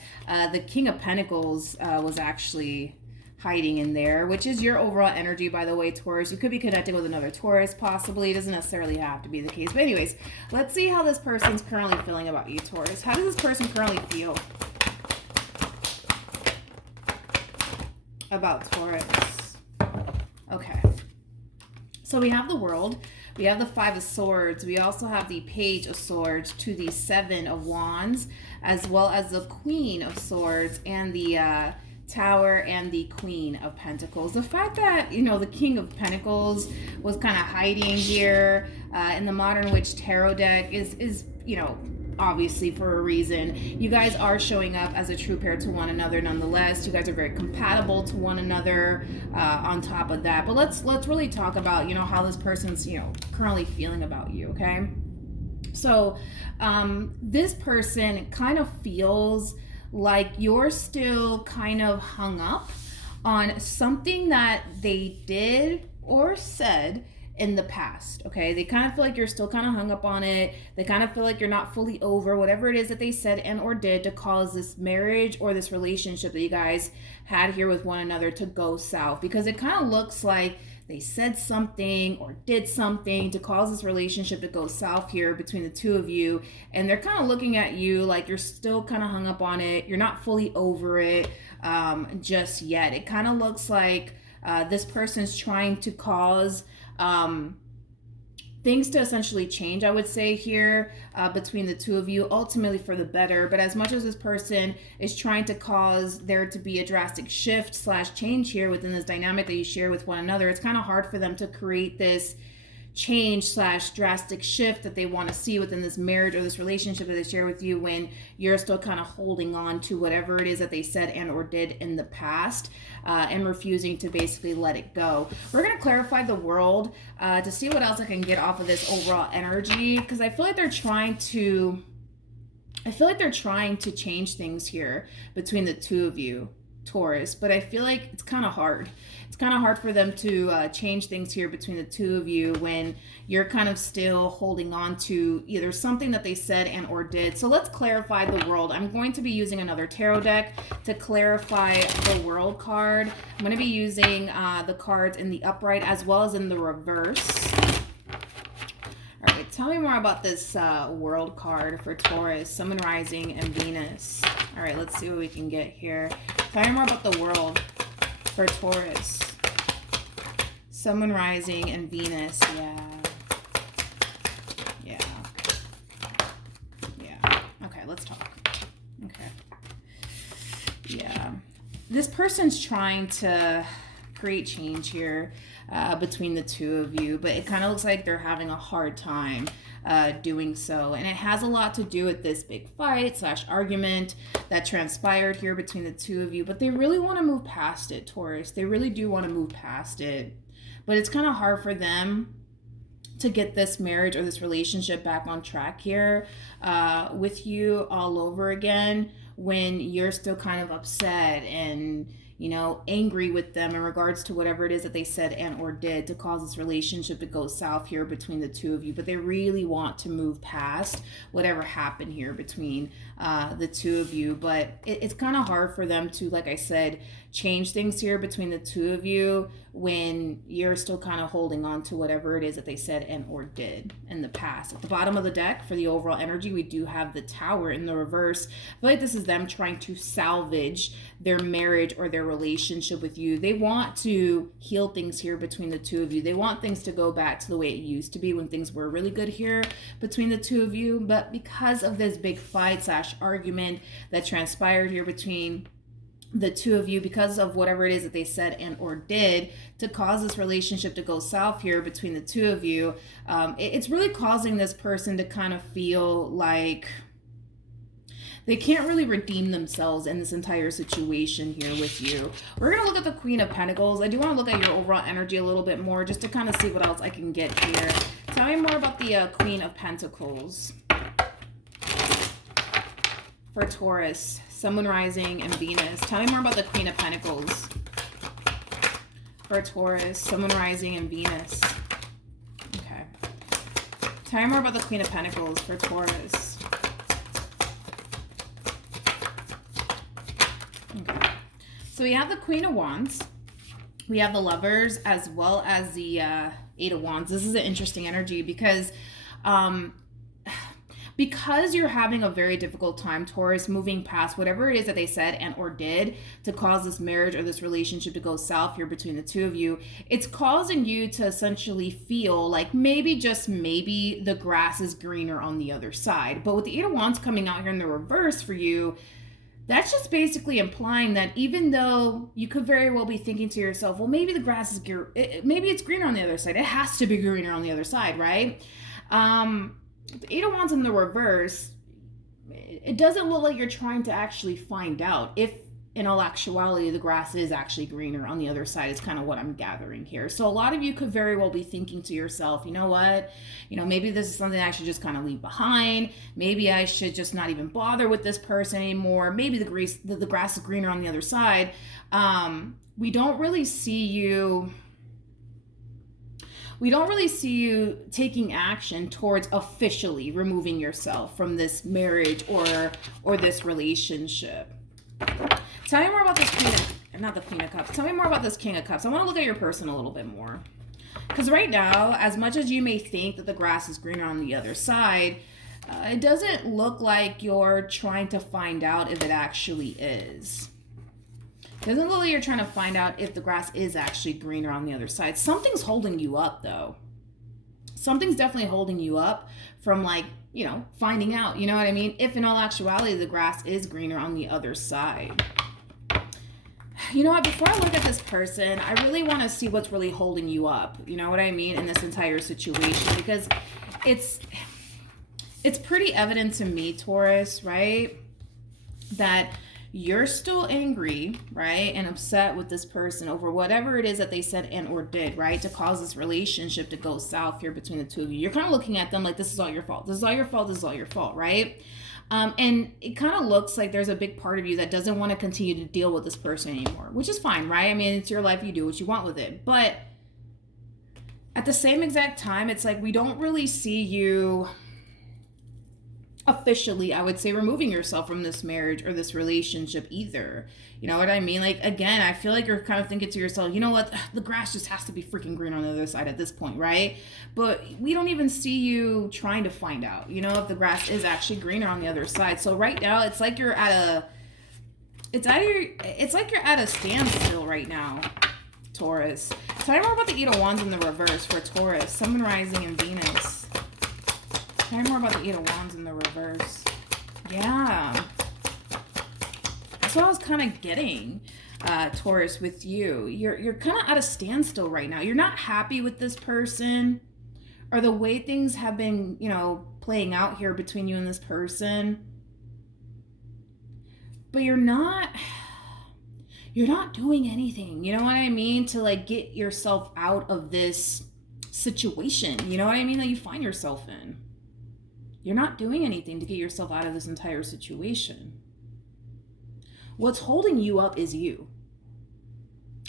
the King of Pentacles was actually hiding in there, which is your overall energy, by the way, Taurus. You could be connecting with another Taurus, possibly. It doesn't necessarily have to be the case. But anyways, let's see how this person's currently feeling about you, Taurus. How does this person currently feel about Taurus? Okay. So we have the World, we have the 5 of Swords, we also have the Page of Swords to the 7 of Wands, as well as the Queen of Swords and the Tower and the Queen of Pentacles. The fact that, you know, the King of Pentacles was kind of hiding here in the Modern Witch tarot deck is, you know, obviously for a reason. You guys are showing up as a true pair to one another nonetheless. You guys are very compatible to one another on top of that. But let's really talk about, you know, how this person's, you know, currently feeling about you, okay? So this person kind of feels like you're still kind of hung up on something that they did or said in the past, okay? They kind of feel like you're still kind of hung up on it. They kind of feel like you're not fully over whatever it is that they said and or did to cause this marriage or this relationship that you guys had here with one another to go south, because it kind of looks like they said something or did something to cause this relationship to go south here between the two of you, and they're kind of looking at you like you're still kind of hung up on it. You're not fully over it just yet. It kind of looks like this person's trying to cause things to essentially change, I would say, here between the two of you, ultimately for the better. But as much as this person is trying to cause there to be a drastic shift / change here within this dynamic that you share with one another, it's kind of hard for them to create this change / drastic shift that they want to see within this marriage or this relationship that they share with you when you're still kind of holding on to whatever it is that they said and or did in the past and refusing to basically let it go. We're going to clarify the World to see what else I can get off of this overall energy, because I feel like they're trying to change things here between the two of you, Taurus, but I feel like it's kind of hard. It's kind of hard for them to change things here between the two of you when you're kind of still holding on to either something that they said and or did. So let's clarify the World. I'm going to be using another tarot deck to clarify the World card. I'm going to be using the cards in the upright as well as in the reverse. All right, tell me more about this World card for Taurus, Sun, Moon, Rising, and Venus. All right, let's see what we can get here. Tell me more about the World for Taurus, Sun, Moon, Rising, and Venus. Yeah. Okay, let's talk. Okay. Yeah. This person's trying to create change here between the two of you, but it kind of looks like they're having a hard time doing so, and it has a lot to do with this big fight / argument that transpired here between the two of you. But they really want to move past it, Taurus. They really do want to move past it, but it's kind of hard for them to get this marriage or this relationship back on track here with you all over again, when you're still kind of upset and, you know, angry with them in regards to whatever it is that they said and or did to cause this relationship to go south here between the two of you. But they really want to move past whatever happened here between the two of you. But it's kind of hard for them to, like I said, change things here between the two of you when you're still kind of holding on to whatever it is that they said and or did in the past. At the bottom of the deck for the overall energy, we do have the Tower in the reverse. I feel like this is them trying to salvage their marriage or their relationship with you. They want to heal things here between the two of you. They want things to go back to the way it used to be when things were really good here between the two of you. But because of this big fight / argument that transpired here between the two of you, because of whatever it is that they said and or did to cause this relationship to go south here between the two of you, it's really causing this person to kind of feel like they can't really redeem themselves in this entire situation here with you. We're going to look at the Queen of Pentacles. I do want to look at your overall energy a little bit more just to kind of see what else I can get here. Tell me more about the Queen of Pentacles for Taurus, Sun, Moon, Rising, and Venus. Tell me more about the Queen of Pentacles for Taurus, Sun, Moon, Rising, and Venus. Okay. Tell me more about the Queen of Pentacles for Taurus. Okay. So we have the Queen of Wands. We have the Lovers as well as the Eight of Wands. This is an interesting energy because you're having a very difficult time, Taurus, moving past whatever it is that they said and or did to cause this marriage or this relationship to go south here between the two of you. It's causing you to essentially feel like maybe, just maybe, the grass is greener on the other side. But with the Eight of Wands coming out here in the reverse for you, that's just basically implying that even though you could very well be thinking to yourself, well, maybe the grass is maybe it's greener on the other side. It has to be greener on the other side, right? The Eight of Wands in the reverse, it doesn't look like you're trying to actually find out if in all actuality the grass is actually greener on the other side. Is kind of what I'm gathering here. So a lot of you could very well be thinking to yourself, you know what, maybe this is something I should just kind of leave behind. Maybe I should just not even bother with this person anymore. Maybe the grass is greener on the other side. We don't really see you taking action towards officially removing yourself from this marriage or this relationship. Tell me more about this not the Queen of Cups. Tell me more about this King of Cups. I want to look at your person a little bit more. Because right now, as much as you may think that the grass is greener on the other side, it doesn't look like you're trying to find out if it actually is. It doesn't look like you're trying to find out if the grass is actually greener on the other side. Something's holding you up, though. Something's definitely holding you up from, finding out, you know what I mean? If in all actuality, the grass is greener on the other side. You know what? Before I look at this person, I really want to see what's really holding you up. You know what I mean? In this entire situation, because it's pretty evident to me, Taurus, right? That you're still angry, right? And upset with this person over whatever it is that they said and or did, right? To cause this relationship to go south here between the two of you. You're kind of looking at them like, this is all your fault. This is all your fault. This is all your fault, right? And it kind of looks like there's a big part of you that doesn't want to continue to deal with this person anymore, which is fine, right? I mean, it's your life. You do what you want with it. But at the same exact time, it's like we don't really see you officially, I would say, removing yourself from this marriage or this relationship either. You know what I mean? Like, again, I feel like you're kind of thinking to yourself, you know what? The grass just has to be freaking green on the other side at this point, right? But we don't even see you trying to find out, if the grass is actually greener on the other side. So right now, it's like you're at a standstill right now, Taurus. Tell me more about the Eight of Wands in the reverse for Taurus, Sun, Moon, Rising, and Venus. Tell me more about the Eight of Wands in the reverse. Yeah. That's what I was kind of getting, Taurus, with you. You're kind of at a standstill right now. You're not happy with this person or the way things have been, playing out here between you and this person. But you're not doing anything. You know what I mean? To get yourself out of this situation, you know what I mean, that you find yourself in. You're not doing anything to get yourself out of this entire situation. What's holding you up is you.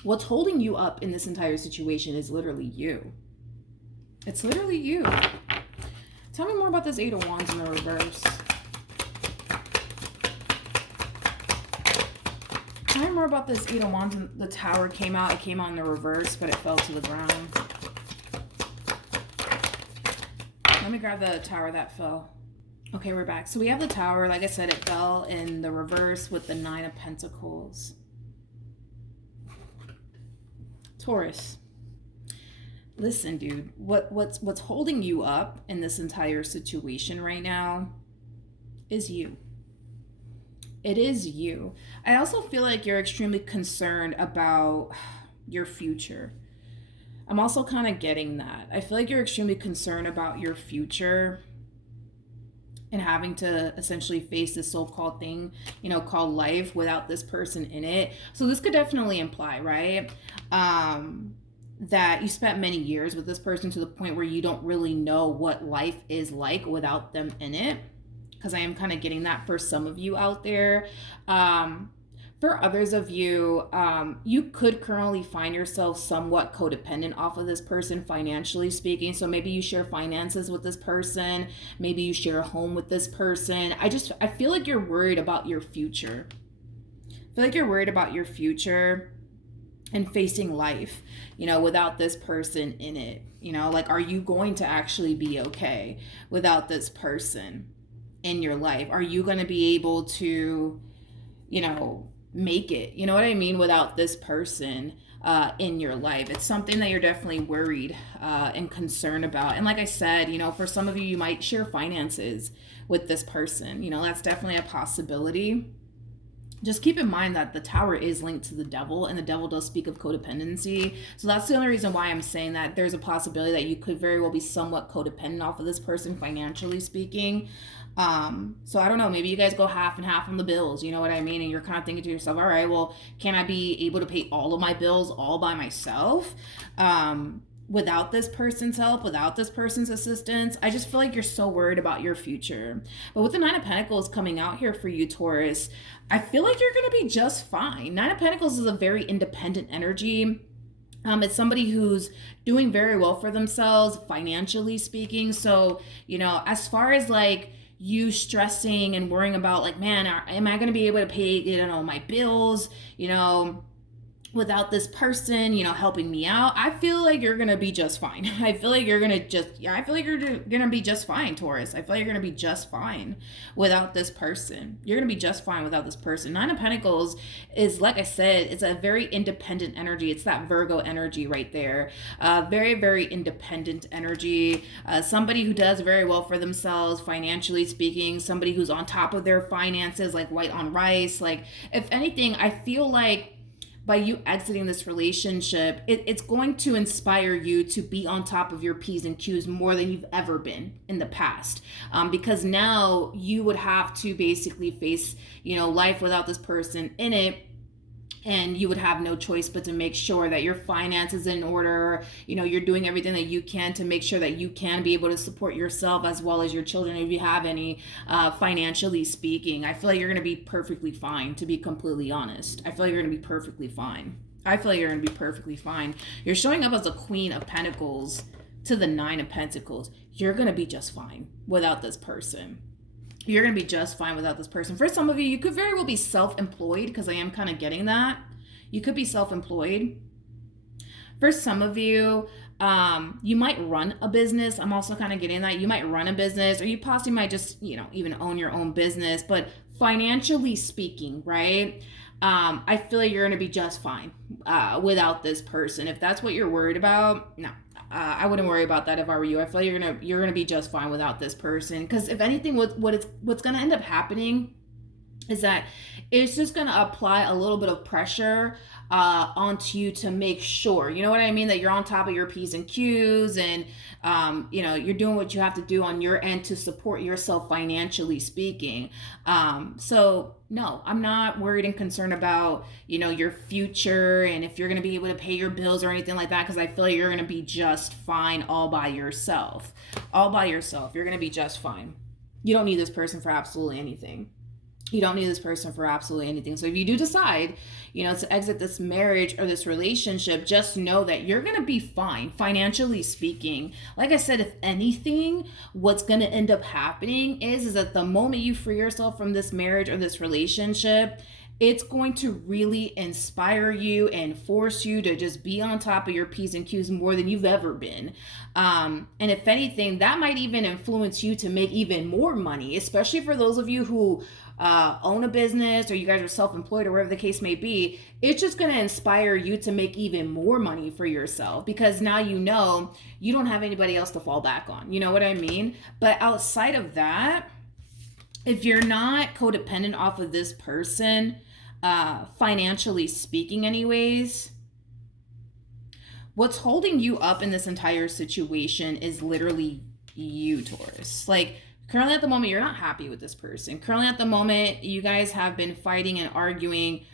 What's holding you up in this entire situation is literally you. It's literally you. Tell me more about this Eight of Wands in the reverse. Tell me more about this Eight of Wands. The Tower came out. It came out in the reverse, but it fell to the ground. Let me grab the Tower that fell. Okay, we're back. So we have the Tower. Like I said, it fell in the reverse with the Nine of Pentacles. Taurus. Listen, dude, what's holding you up in this entire situation right now is you. It is you. I also feel like you're extremely concerned about your future. I'm also kind of getting that. I feel like you're extremely concerned about your future and having to essentially face this so-called thing, you know, called life without this person in it. So this could definitely imply, right? That you spent many years with this person to the point where you don't really know what life is like without them in it. Because I am kind of getting that for some of you out there. For others of you, you could currently find yourself somewhat codependent off of this person, financially speaking. So maybe you share finances with this person. Maybe you share a home with this person. I feel like you're worried about your future. I feel like you're worried about your future and facing life, you know, without this person in it. You know, like, are you going to actually be okay without this person in your life? Are you going to be able to, you know, make it, you know what I mean, without this person in your life? It's something that you're definitely worried and concerned about. And like I said, you know, for some of you, you might share finances with this person. You know, that's definitely a possibility. Just keep in mind that the Tower is linked to the Devil, and the Devil does speak of codependency. So that's the only reason why I'm saying that there's a possibility that you could very well be somewhat codependent off of this person, financially speaking. So I don't know, maybe you guys go half and half on the bills, you know what I mean? And you're kind of thinking to yourself, all right, well, can I be able to pay all of my bills all by myself? Without this person's help, without this person's assistance? I just feel like you're so worried about your future. But with the Nine of Pentacles coming out here for you, Taurus, I feel like you're going to be just fine. Nine of Pentacles is a very independent energy. It's somebody who's doing very well for themselves, financially speaking. So, you know, as far as like you stressing and worrying about like, man, am I going to be able to pay, you know, my bills, you know, without this person, you know, helping me out? I feel like you're going to be just fine. I feel like you're going to be just fine, Taurus. I feel like you're going to be just fine without this person. You're going to be just fine without this person. Nine of Pentacles is, like I said, it's a very independent energy. It's that Virgo energy right there. Very, very independent energy. Somebody who does very well for themselves, financially speaking. Somebody who's on top of their finances, like white on rice. Like, if anything, I feel like by you exiting this relationship, it's going to inspire you to be on top of your P's and Q's more than you've ever been in the past. Because now you would have to basically face, you know, life without this person in it. And you would have no choice but to make sure that your finances in order, you know, you're doing everything that you can to make sure that you can be able to support yourself as well as your children, if you have any, financially speaking. I feel like you're going to be perfectly fine, to be completely honest. I feel like you're going to be perfectly fine. You're showing up as a Queen of Pentacles to the Nine of Pentacles. You're going to be just fine without this person. You're going to be just fine without this person. For some of you, you could very well be self-employed, because I am kind of getting that. You could be self-employed. For some of you, you might run a business. I'm also kind of getting that. You might run a business, or you possibly might just, you know, even own your own business. But financially speaking, right? I feel like you're going to be just fine without this person. If that's what you're worried about, no. I wouldn't worry about that if I were you. I feel like you're gonna be just fine without this person. Because if anything, what's gonna end up happening is that it's just going to apply a little bit of pressure onto you to make sure, you know what I mean, that you're on top of your P's and Q's, and you're doing what you have to do on your end to support yourself financially speaking. So no, I'm not worried and concerned about, your future and if you're going to be able to pay your bills or anything like that, because I feel like you're going to be just fine all by yourself. All by yourself. You're going to be just fine. You don't need this person for absolutely anything. You don't need this person for absolutely anything. So if you do decide, to exit this marriage or this relationship, just know that you're going to be fine, financially speaking. Like I said, if anything, what's going to end up happening is that the moment you free yourself from this marriage or this relationship, it's going to really inspire you and force you to just be on top of your P's and Q's more than you've ever been. And if anything, that might even influence you to make even more money, especially for those of you who own a business, or you guys are self-employed, or whatever the case may be. It's just going to inspire you to make even more money for yourself, because now you don't have anybody else to fall back on. You know what I mean? But outside of that, if you're not codependent off of this person, financially speaking anyways, what's holding you up in this entire situation is literally you, Taurus. Like, currently at the moment, you're not happy with this person. Currently at the moment, you guys have been fighting and arguing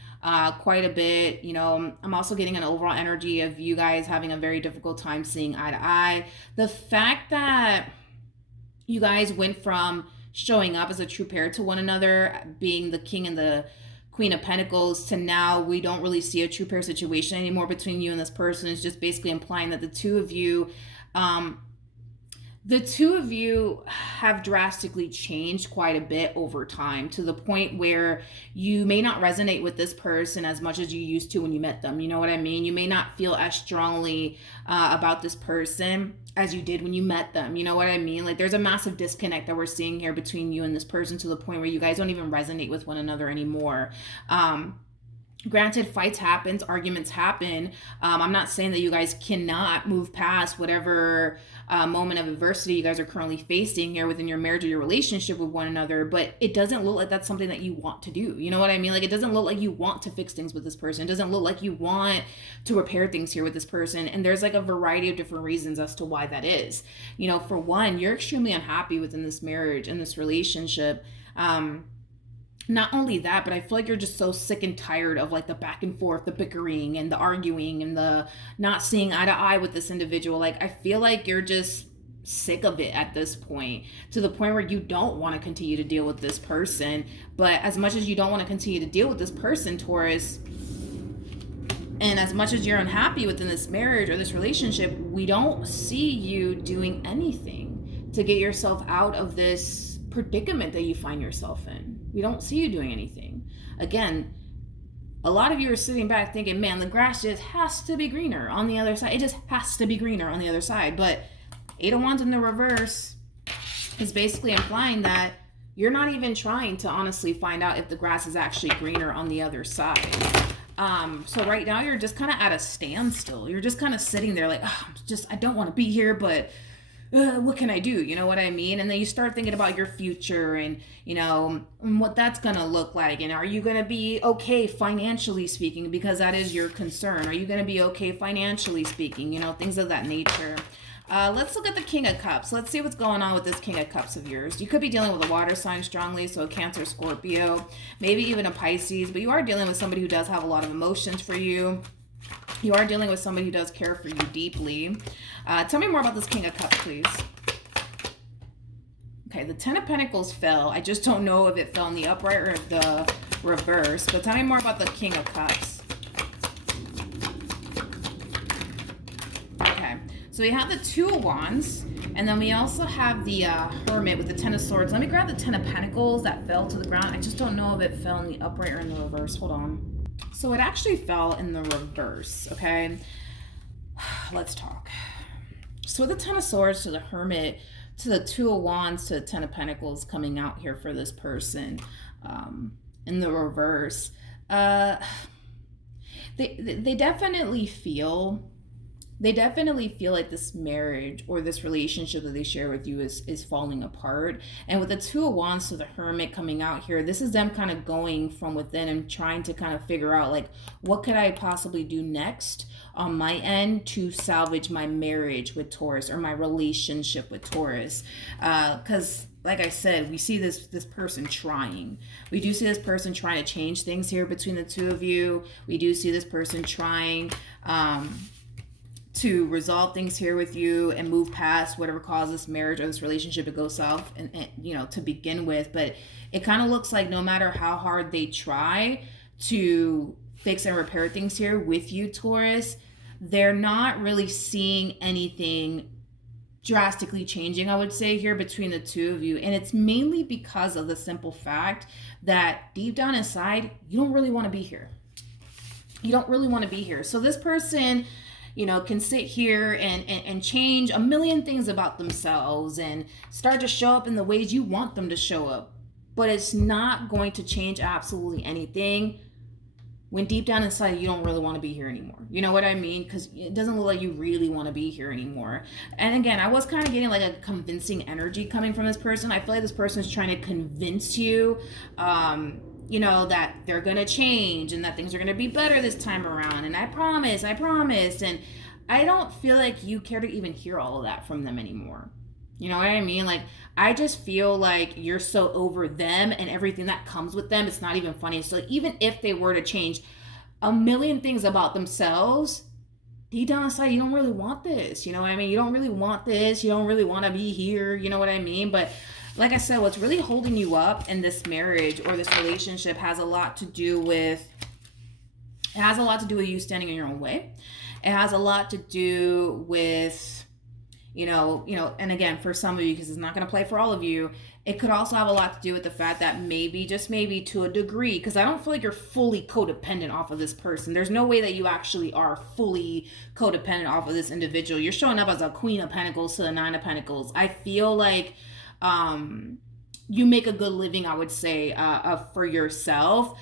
quite a bit. I'm also getting an overall energy of you guys having a very difficult time seeing eye to eye. The fact that you guys went from showing up as a true pair to one another, being the King and the Queen of Pentacles, to now we don't really see a true pair situation anymore between you and this person, is just basically implying that the two of you have drastically changed quite a bit over time, to the point where you may not resonate with this person as much as you used to when you met them. You know what I mean? You may not feel as strongly about this person as you did when you met them. You know what I mean? Like, there's a massive disconnect that we're seeing here between you and this person, to the point where you guys don't even resonate with one another anymore. Granted, fights happens, arguments happen. I'm not saying that you guys cannot move past whatever moment of adversity you guys are currently facing here within your marriage or your relationship with one another, but it doesn't look like that's something that you want to do. You know what I mean? Like, it doesn't look like you want to fix things with this person. It doesn't look like you want to repair things here with this person. And there's like a variety of different reasons as to why that is. For one, you're extremely unhappy within this marriage and this relationship. Not only that, but I feel like you're just so sick and tired of like the back and forth, the bickering and the arguing and the not seeing eye to eye with this individual. Like, I feel like you're just sick of it at this point, to the point where you don't want to continue to deal with this person. But as much as you don't want to continue to deal with this person, Taurus, and as much as you're unhappy within this marriage or this relationship, we don't see you doing anything to get yourself out of this predicament that you find yourself in. We don't see you doing anything. Again, a lot of you are sitting back thinking, man, the grass just has to be greener on the other side. It just has to be greener on the other side. But Eight of Wands in the reverse is basically implying that you're not even trying to honestly find out if the grass is actually greener on the other side. So right now you're just kind of at a standstill. You're just kind of sitting there like, I don't want to be here, but what can I do? You know what I mean? And then you start thinking about your future and, what that's going to look like. And are you going to be okay financially speaking? Because that is your concern. Are you going to be okay financially speaking? Things of that nature. Let's look at the King of Cups. Let's see what's going on with this King of Cups of yours. You could be dealing with a water sign strongly, so a Cancer, Scorpio, maybe even a Pisces, but you are dealing with somebody who does have a lot of emotions for you. You are dealing with somebody who does care for you deeply. Tell me more about this King of Cups, please. Okay, the Ten of Pentacles fell. I just don't know if it fell in the upright or the reverse, but tell me more about the King of Cups. Okay, so we have the Two of Wands, and then we also have the Hermit with the Ten of Swords. Let me grab the Ten of Pentacles that fell to the ground. I just don't know if it fell in the upright or in the reverse. Hold on. So it actually fell in the reverse, okay? Let's talk. So the Ten of Swords to the Hermit, to the Two of Wands, to the Ten of Pentacles coming out here for this person in the reverse. They definitely feel They definitely feel like this marriage or this relationship that they share with you is falling apart. And with the Two of Wands to the Hermit coming out here, this is them kind of going from within and trying to kind of figure out, like, what could I possibly do next on my end to salvage my marriage with Taurus or my relationship with Taurus. Because like I said, we see this person trying. We do see this person trying to change things here between the two of you. We do see this person trying to resolve things here with you and move past whatever caused this marriage or this relationship to go south and you know, to begin with. But it kind of looks like no matter how hard they try to fix and repair things here with you, Taurus, they're not really seeing anything drastically changing, I would say, here between the two of you. And it's mainly because of the simple fact that deep down inside, you don't really want to be here. You don't really want to be here. So this person, you know, can sit here and change a million things about themselves and start to show up in the ways you want them to show up. But it's not going to change absolutely anything when deep down inside you don't really want to be here anymore. You know what I mean? Because it doesn't look like you really want to be here anymore. And again, I was kind of getting like a convincing energy coming from this person. I feel like this person is trying to convince you, you know, that they're going to change and that things are going to be better this time around. And I promise. And I don't feel like you care to even hear all of that from them anymore. You know what I mean? Like, I just feel like you're so over them and everything that comes with them. It's not even funny. So even if they were to change a million things about themselves, deep down inside, you don't really want this. You know what I mean? You don't really want this. You don't really want to be here. You know what I mean? But like I said, what's really holding you up in this marriage or this relationship has a lot to do with you standing in your own way. It has a lot to do with, you know, and again, for some of you, because it's not going to play for all of you, it could also have a lot to do with the fact that maybe, just maybe to a degree, because I don't feel like you're fully codependent off of this person. There's no way that you actually are fully codependent off of this individual. You're showing up as a Queen of Pentacles to the Nine of Pentacles. I feel like you make a good living, I would say, for yourself,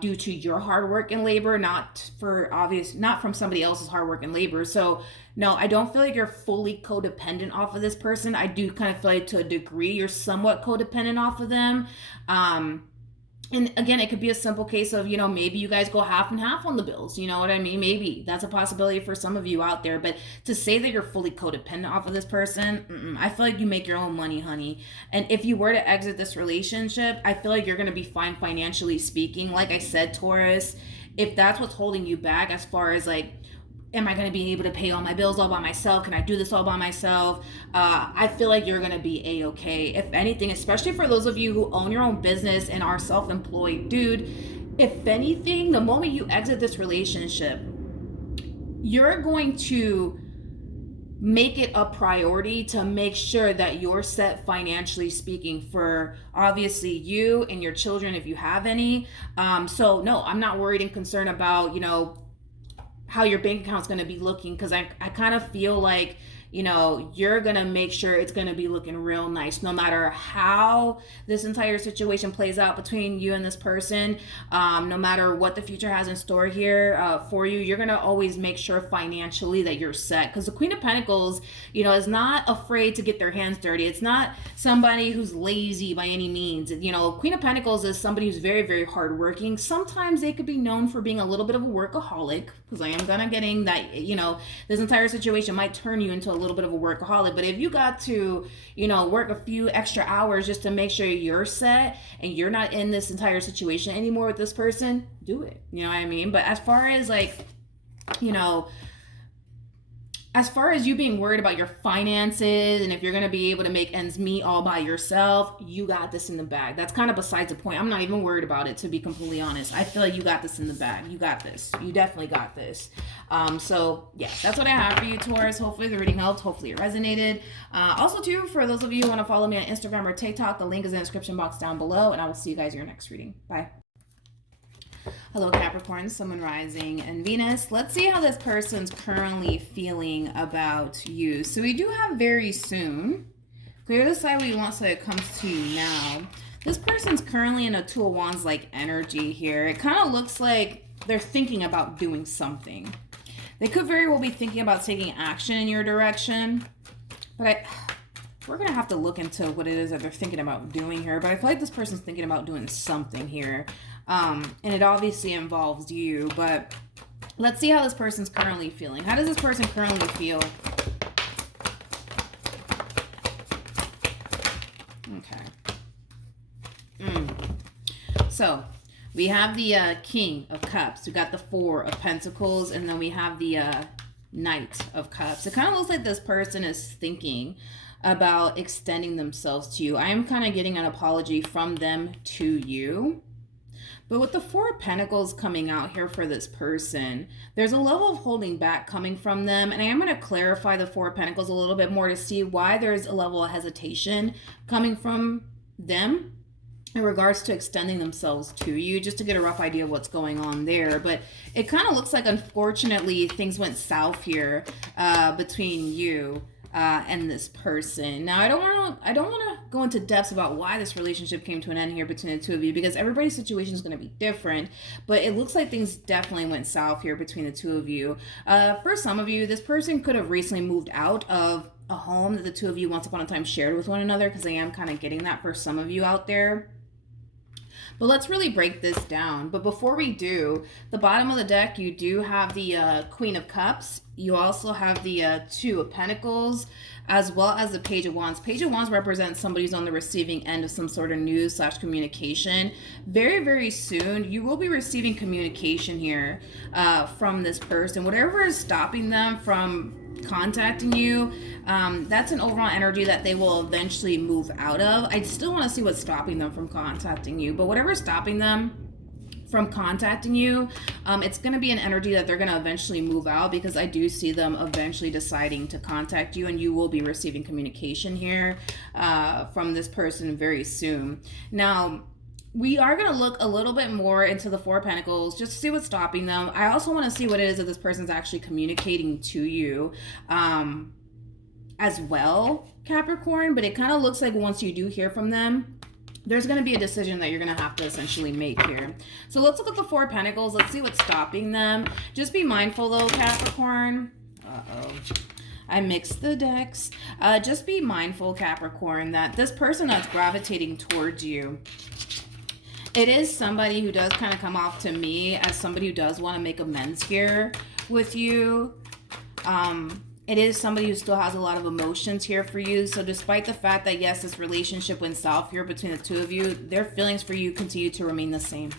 due to your hard work and labor, not from somebody else's hard work and labor. So no, I don't feel like you're fully codependent off of this person. I do kind of feel like to a degree you're somewhat codependent off of them. And again, it could be a simple case of, you know, maybe you guys go half and half on the bills. You know what I mean? Maybe that's a possibility for some of you out there. But to say that you're fully codependent off of this person, I feel like you make your own money, honey. And if you were to exit this relationship, I feel like you're going to be fine financially speaking. Like I said, Taurus, if that's what's holding you back as far as like, am I going to be able to pay all my bills all by myself? Can I do this all by myself? I feel like you're going to be A-okay. If anything, especially for those of you who own your own business and are self-employed, dude, if anything, the moment you exit this relationship, you're going to make it a priority to make sure that you're set financially speaking for obviously you and your children if you have any. So no, I'm not worried and concerned about, you know, how your bank account's going to be looking, because I kind of feel like, you know, you're going to make sure it's going to be looking real nice no matter how this entire situation plays out between you and this person. No matter what the future has in store here for you, you're going to always make sure financially that you're set, because the Queen of Pentacles, you know, is not afraid to get their hands dirty. It's not somebody who's lazy by any means. You know, Queen of Pentacles is somebody who's very, very hardworking. Sometimes they could be known for being a little bit of a workaholic, because I am kind of getting that, you know, this entire situation might turn you into a little bit of a workaholic. But if you got to, you know, work a few extra hours just to make sure you're set and you're not in this entire situation anymore with this person, do it. You know what I mean? But as far as like, you know, as far as you being worried about your finances and if you're going to be able to make ends meet all by yourself, you got this in the bag. That's kind of besides the point. I'm not even worried about it, to be completely honest. I feel like you got this in the bag. You got this. You definitely got this. So yeah, that's what I have for you, Taurus. Hopefully the reading helped. Hopefully it resonated. Also too, for those of you who want to follow me on Instagram or TikTok, the link is in the description box down below, and I will see you guys in your next reading. Bye. Hello, Capricorn, Sun, Moon, Rising, and Venus. Let's see how this person's currently feeling about you. So we do have very soon. Clear the side what you want so it comes to you now. This person's currently in a Two of Wands like energy here. It kind of looks like they're thinking about doing something. They could very well be thinking about taking action in your direction. But we're going to have to look into what it is that they're thinking about doing here. But I feel like this person's thinking about doing something here. And it obviously involves you. But let's see how this person's currently feeling. How does this person currently feel? Okay. So we have the King of Cups. We got the Four of Pentacles. And then we have the Knight of Cups. It kind of looks like this person is thinking about extending themselves to you. I am kind of getting an apology from them to you. But with the Four of Pentacles coming out here for this person, there's a level of holding back coming from them. And I am going to clarify the Four of Pentacles a little bit more to see why there's a level of hesitation coming from them in regards to extending themselves to you, just to get a rough idea of what's going on there. But it kind of looks like, unfortunately, things went south here between you and this person. Now, I don't want to go into depths about why this relationship came to an end here between the two of you, because everybody's situation is going to be different. But it looks like things definitely went south here between the two of you. For some of you, this person could have recently moved out of a home that the two of you once upon a time shared with one another, because I am kind of getting that for some of you out there. But let's really break this down. But before we do, the bottom of the deck, you do have the Queen of Cups. You also have the Two of Pentacles, as well as the Page of Wands. Page of Wands represents somebody who's on the receiving end of some sort of news / communication. Very, very soon, you will be receiving communication here from this person. Whatever is stopping them from contacting you, that's an overall energy that they will eventually move out of. I still want to see what's stopping them from contacting you, but whatever's stopping them from contacting you, it's going to be an energy that they're going to eventually move out, because I do see them eventually deciding to contact you, and you will be receiving communication here from this person very soon. Now, we are going to look a little bit more into the Four of Pentacles just to see what's stopping them. I also want to see what it is that this person's actually communicating to you as well, Capricorn. But it kind of looks like once you do hear from them, there's going to be a decision that you're going to have to essentially make here. So let's look at the Four of Pentacles. Let's see what's stopping them. Just be mindful though, Capricorn. I mixed the decks. Just be mindful, Capricorn, that this person that's gravitating towards you, it is somebody who does kind of come off to me as somebody who does want to make amends here with you. It is somebody who still has a lot of emotions here for you. So despite the fact that, yes, this relationship went south here between the two of you, their feelings for you continue to remain the same.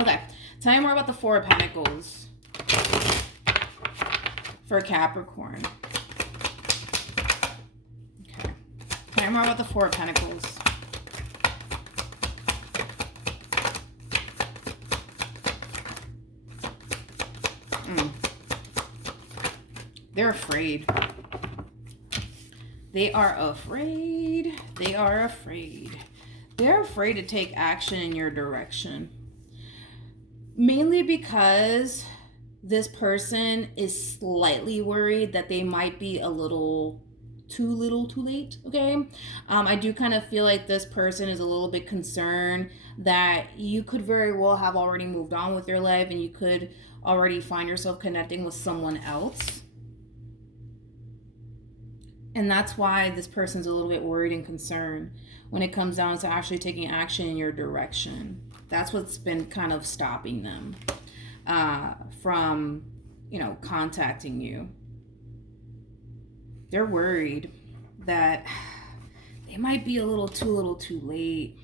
Okay, tell me more about the Four of Pentacles for Capricorn. Okay, tell me more about the Four of Pentacles. They're afraid. They are afraid. They are afraid. They're afraid to take action in your direction. Mainly because this person is slightly worried that they might be a little too late, okay? I do kind of feel like this person is a little bit concerned that you could very well have already moved on with your life and you could already find yourself connecting with someone else. And that's why this person's a little bit worried and concerned when it comes down to actually taking action in your direction. That's what's been kind of stopping them from, contacting you. They're worried that they might be a little too late.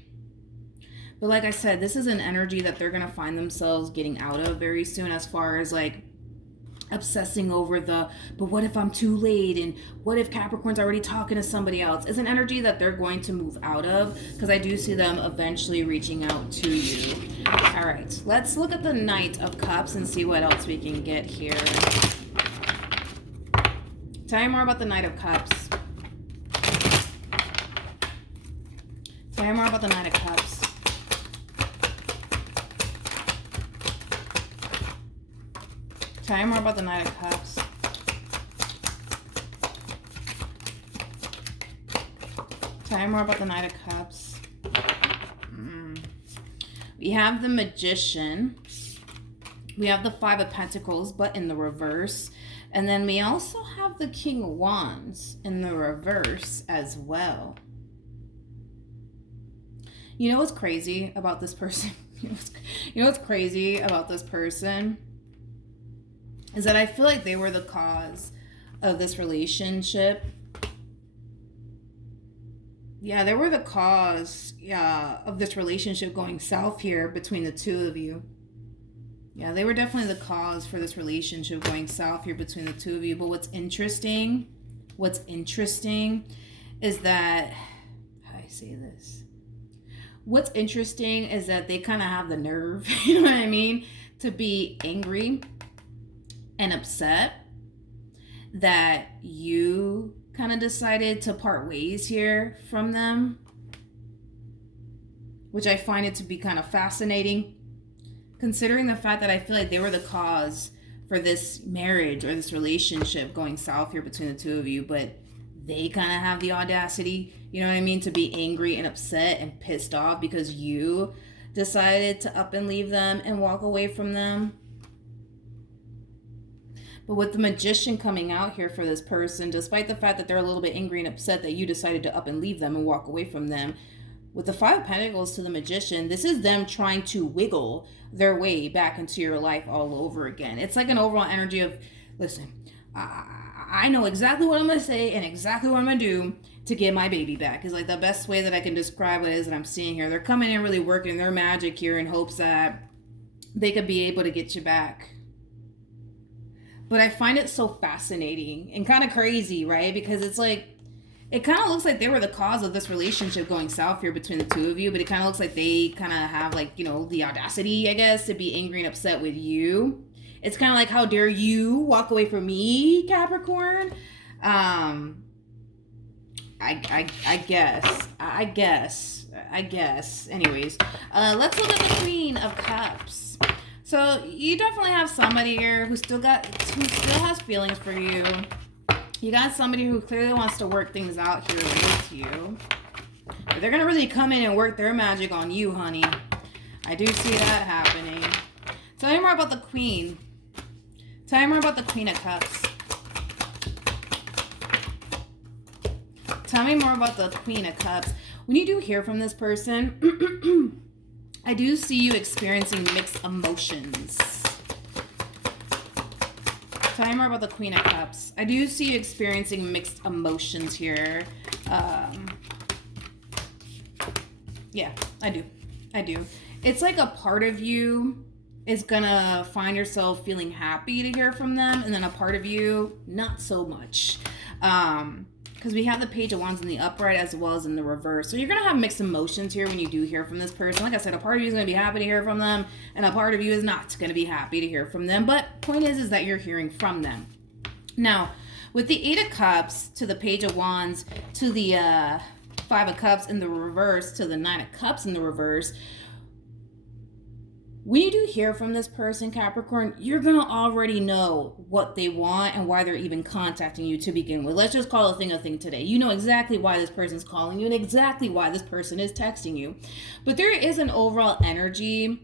But like I said, this is an energy that they're going to find themselves getting out of very soon, as far as like obsessing over but what if I'm too late, and what if Capricorn's already talking to somebody else. It's an energy that they're going to move out of, because I do see them eventually reaching out to you. All right, let's look at the Knight of Cups and see what else we can get here. Tell me more about the Knight of Cups. Tell me more about the Knight of Cups. Tell me more about the Knight of Cups. Tell me more about the Knight of Cups. We have the Magician. We have the Five of Pentacles, but in the reverse. And then we also have the King of Wands in the reverse as well. You know what's crazy about this person? You know what's crazy about this person? Is that I feel like they were the cause of this relationship. Yeah, they were the cause, of this relationship going south here between the two of you. Yeah, they were definitely the cause for this relationship going south here between the two of you. But what's interesting is that, how do I say this? What's interesting is that they kind of have the nerve, you know what I mean, to be angry and upset that you kind of decided to part ways here from them, which I find it to be kind of fascinating, considering the fact that I feel like they were the cause for this marriage or this relationship going south here between the two of you, but they kind of have the audacity, you know what I mean, to be angry and upset and pissed off because you decided to up and leave them and walk away from them. But with the Magician coming out here for this person, despite the fact that they're a little bit angry and upset that you decided to up and leave them and walk away from them, with the Five of Pentacles to the Magician, this is them trying to wiggle their way back into your life all over again. It's like an overall energy of, listen, I know exactly what I'm going to say and exactly what I'm going to do to get my baby back. Is like the best way that I can describe what it is that I'm seeing here. They're coming in really working their magic here in hopes that they could be able to get you back. But I find it so fascinating and kind of crazy, right? Because it's like, it kind of looks like they were the cause of this relationship going south here between the two of you, but it kind of looks like they kind of have, like, you know, the audacity, I guess, to be angry and upset with you. It's kind of like, how dare you walk away from me, Capricorn? I guess. Anyways, let's look at the Queen of Cups. So you definitely have somebody here who still has feelings for you. You got somebody who clearly wants to work things out here with you. But they're going to really come in and work their magic on you, honey. I do see that happening. Tell me more about the Queen. Tell me more about the Queen of Cups. Tell me more about the Queen of Cups. When you do hear from this person, I do see you experiencing mixed emotions. Tell me more about the Queen of Cups. I do see you experiencing mixed emotions here. Yeah, I do. It's like a part of you is gonna find yourself feeling happy to hear from them, and then a part of you, not so much. Because we have the Page of Wands in the upright as well as in the reverse. So you're going to have mixed emotions here when you do hear from this person. Like I said, a part of you is going to be happy to hear from them, and a part of you is not going to be happy to hear from them. But point is that you're hearing from them. Now, with the Eight of Cups to the Page of Wands to the Five of Cups in the reverse to the Nine of Cups in the reverse, when you do hear from this person, Capricorn, you're going to already know what they want and why they're even contacting you to begin with. Let's just call a thing today. You know exactly why this person's calling you and exactly why this person is texting you. But there is an overall energy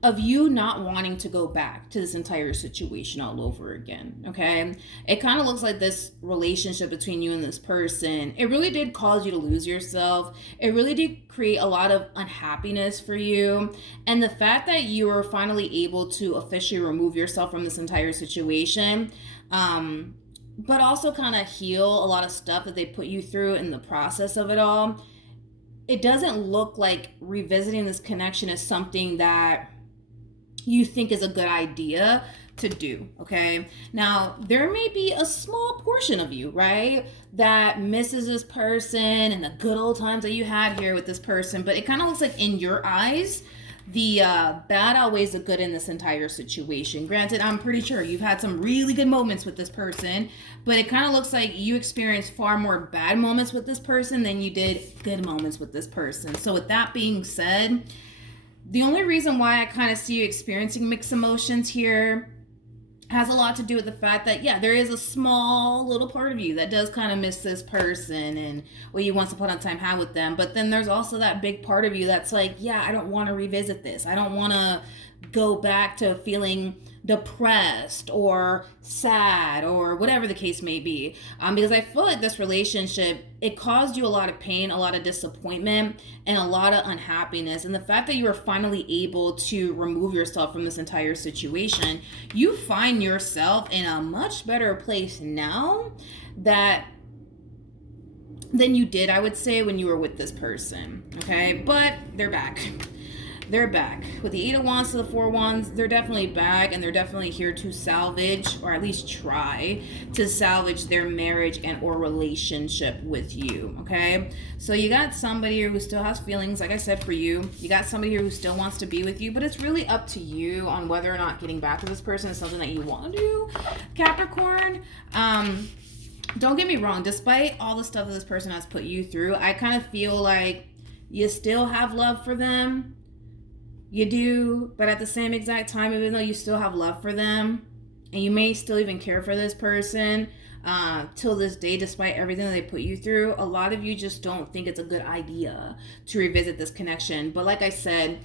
of you not wanting to go back to this entire situation all over again, okay? It kind of looks like this relationship between you and this person, it really did cause you to lose yourself. It really did create a lot of unhappiness for you. And the fact that you were finally able to officially remove yourself from this entire situation, but also kind of heal a lot of stuff that they put you through in the process of it all, it doesn't look like revisiting this connection is something that you think is a good idea to do, okay? Now, there may be a small portion of you, right, that misses this person and the good old times that you had here with this person, but it kind of looks like in your eyes, the bad outweighs the good in this entire situation. Granted, I'm pretty sure you've had some really good moments with this person, but it kind of looks like you experienced far more bad moments with this person than you did good moments with this person. So with that being said, the only reason why I kind of see you experiencing mixed emotions here has a lot to do with the fact that, yeah, there is a small little part of you that does kind of miss this person and what you want to put on time had with them. But then there's also that big part of you that's like, yeah, I don't want to revisit this. I don't want to go back to feeling depressed or sad or whatever the case may be, because I feel like this relationship, it caused you a lot of pain, a lot of disappointment, and a lot of unhappiness. And the fact that you were finally able to remove yourself from this entire situation, you find yourself in a much better place now than you did, I would say, when you were with this person. Okay, but they're back. They're back. With the 8 of Wands to the 4 of Wands, they're definitely back, and they're definitely here to salvage, or at least try to salvage, their marriage and or relationship with you, okay? So you got somebody here who still has feelings, like I said, for you. You got somebody here who still wants to be with you, but it's really up to you on whether or not getting back with this person is something that you want to do, Capricorn. Don't get me wrong. Despite all the stuff that this person has put you through, I kind of feel like you still have love for them. You do, but at the same exact time, even though you still have love for them, and you may still even care for this person till this day, despite everything that they put you through, a lot of you just don't think it's a good idea to revisit this connection. But like I said,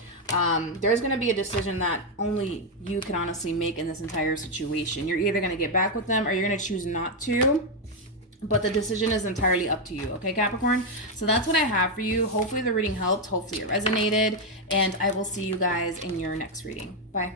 there's going to be a decision that only you can honestly make in this entire situation. You're either going to get back with them or you're going to choose not to. But the decision is entirely up to you, okay, Capricorn? So that's what I have for you. Hopefully the reading helped. Hopefully it resonated. And I will see you guys in your next reading. Bye.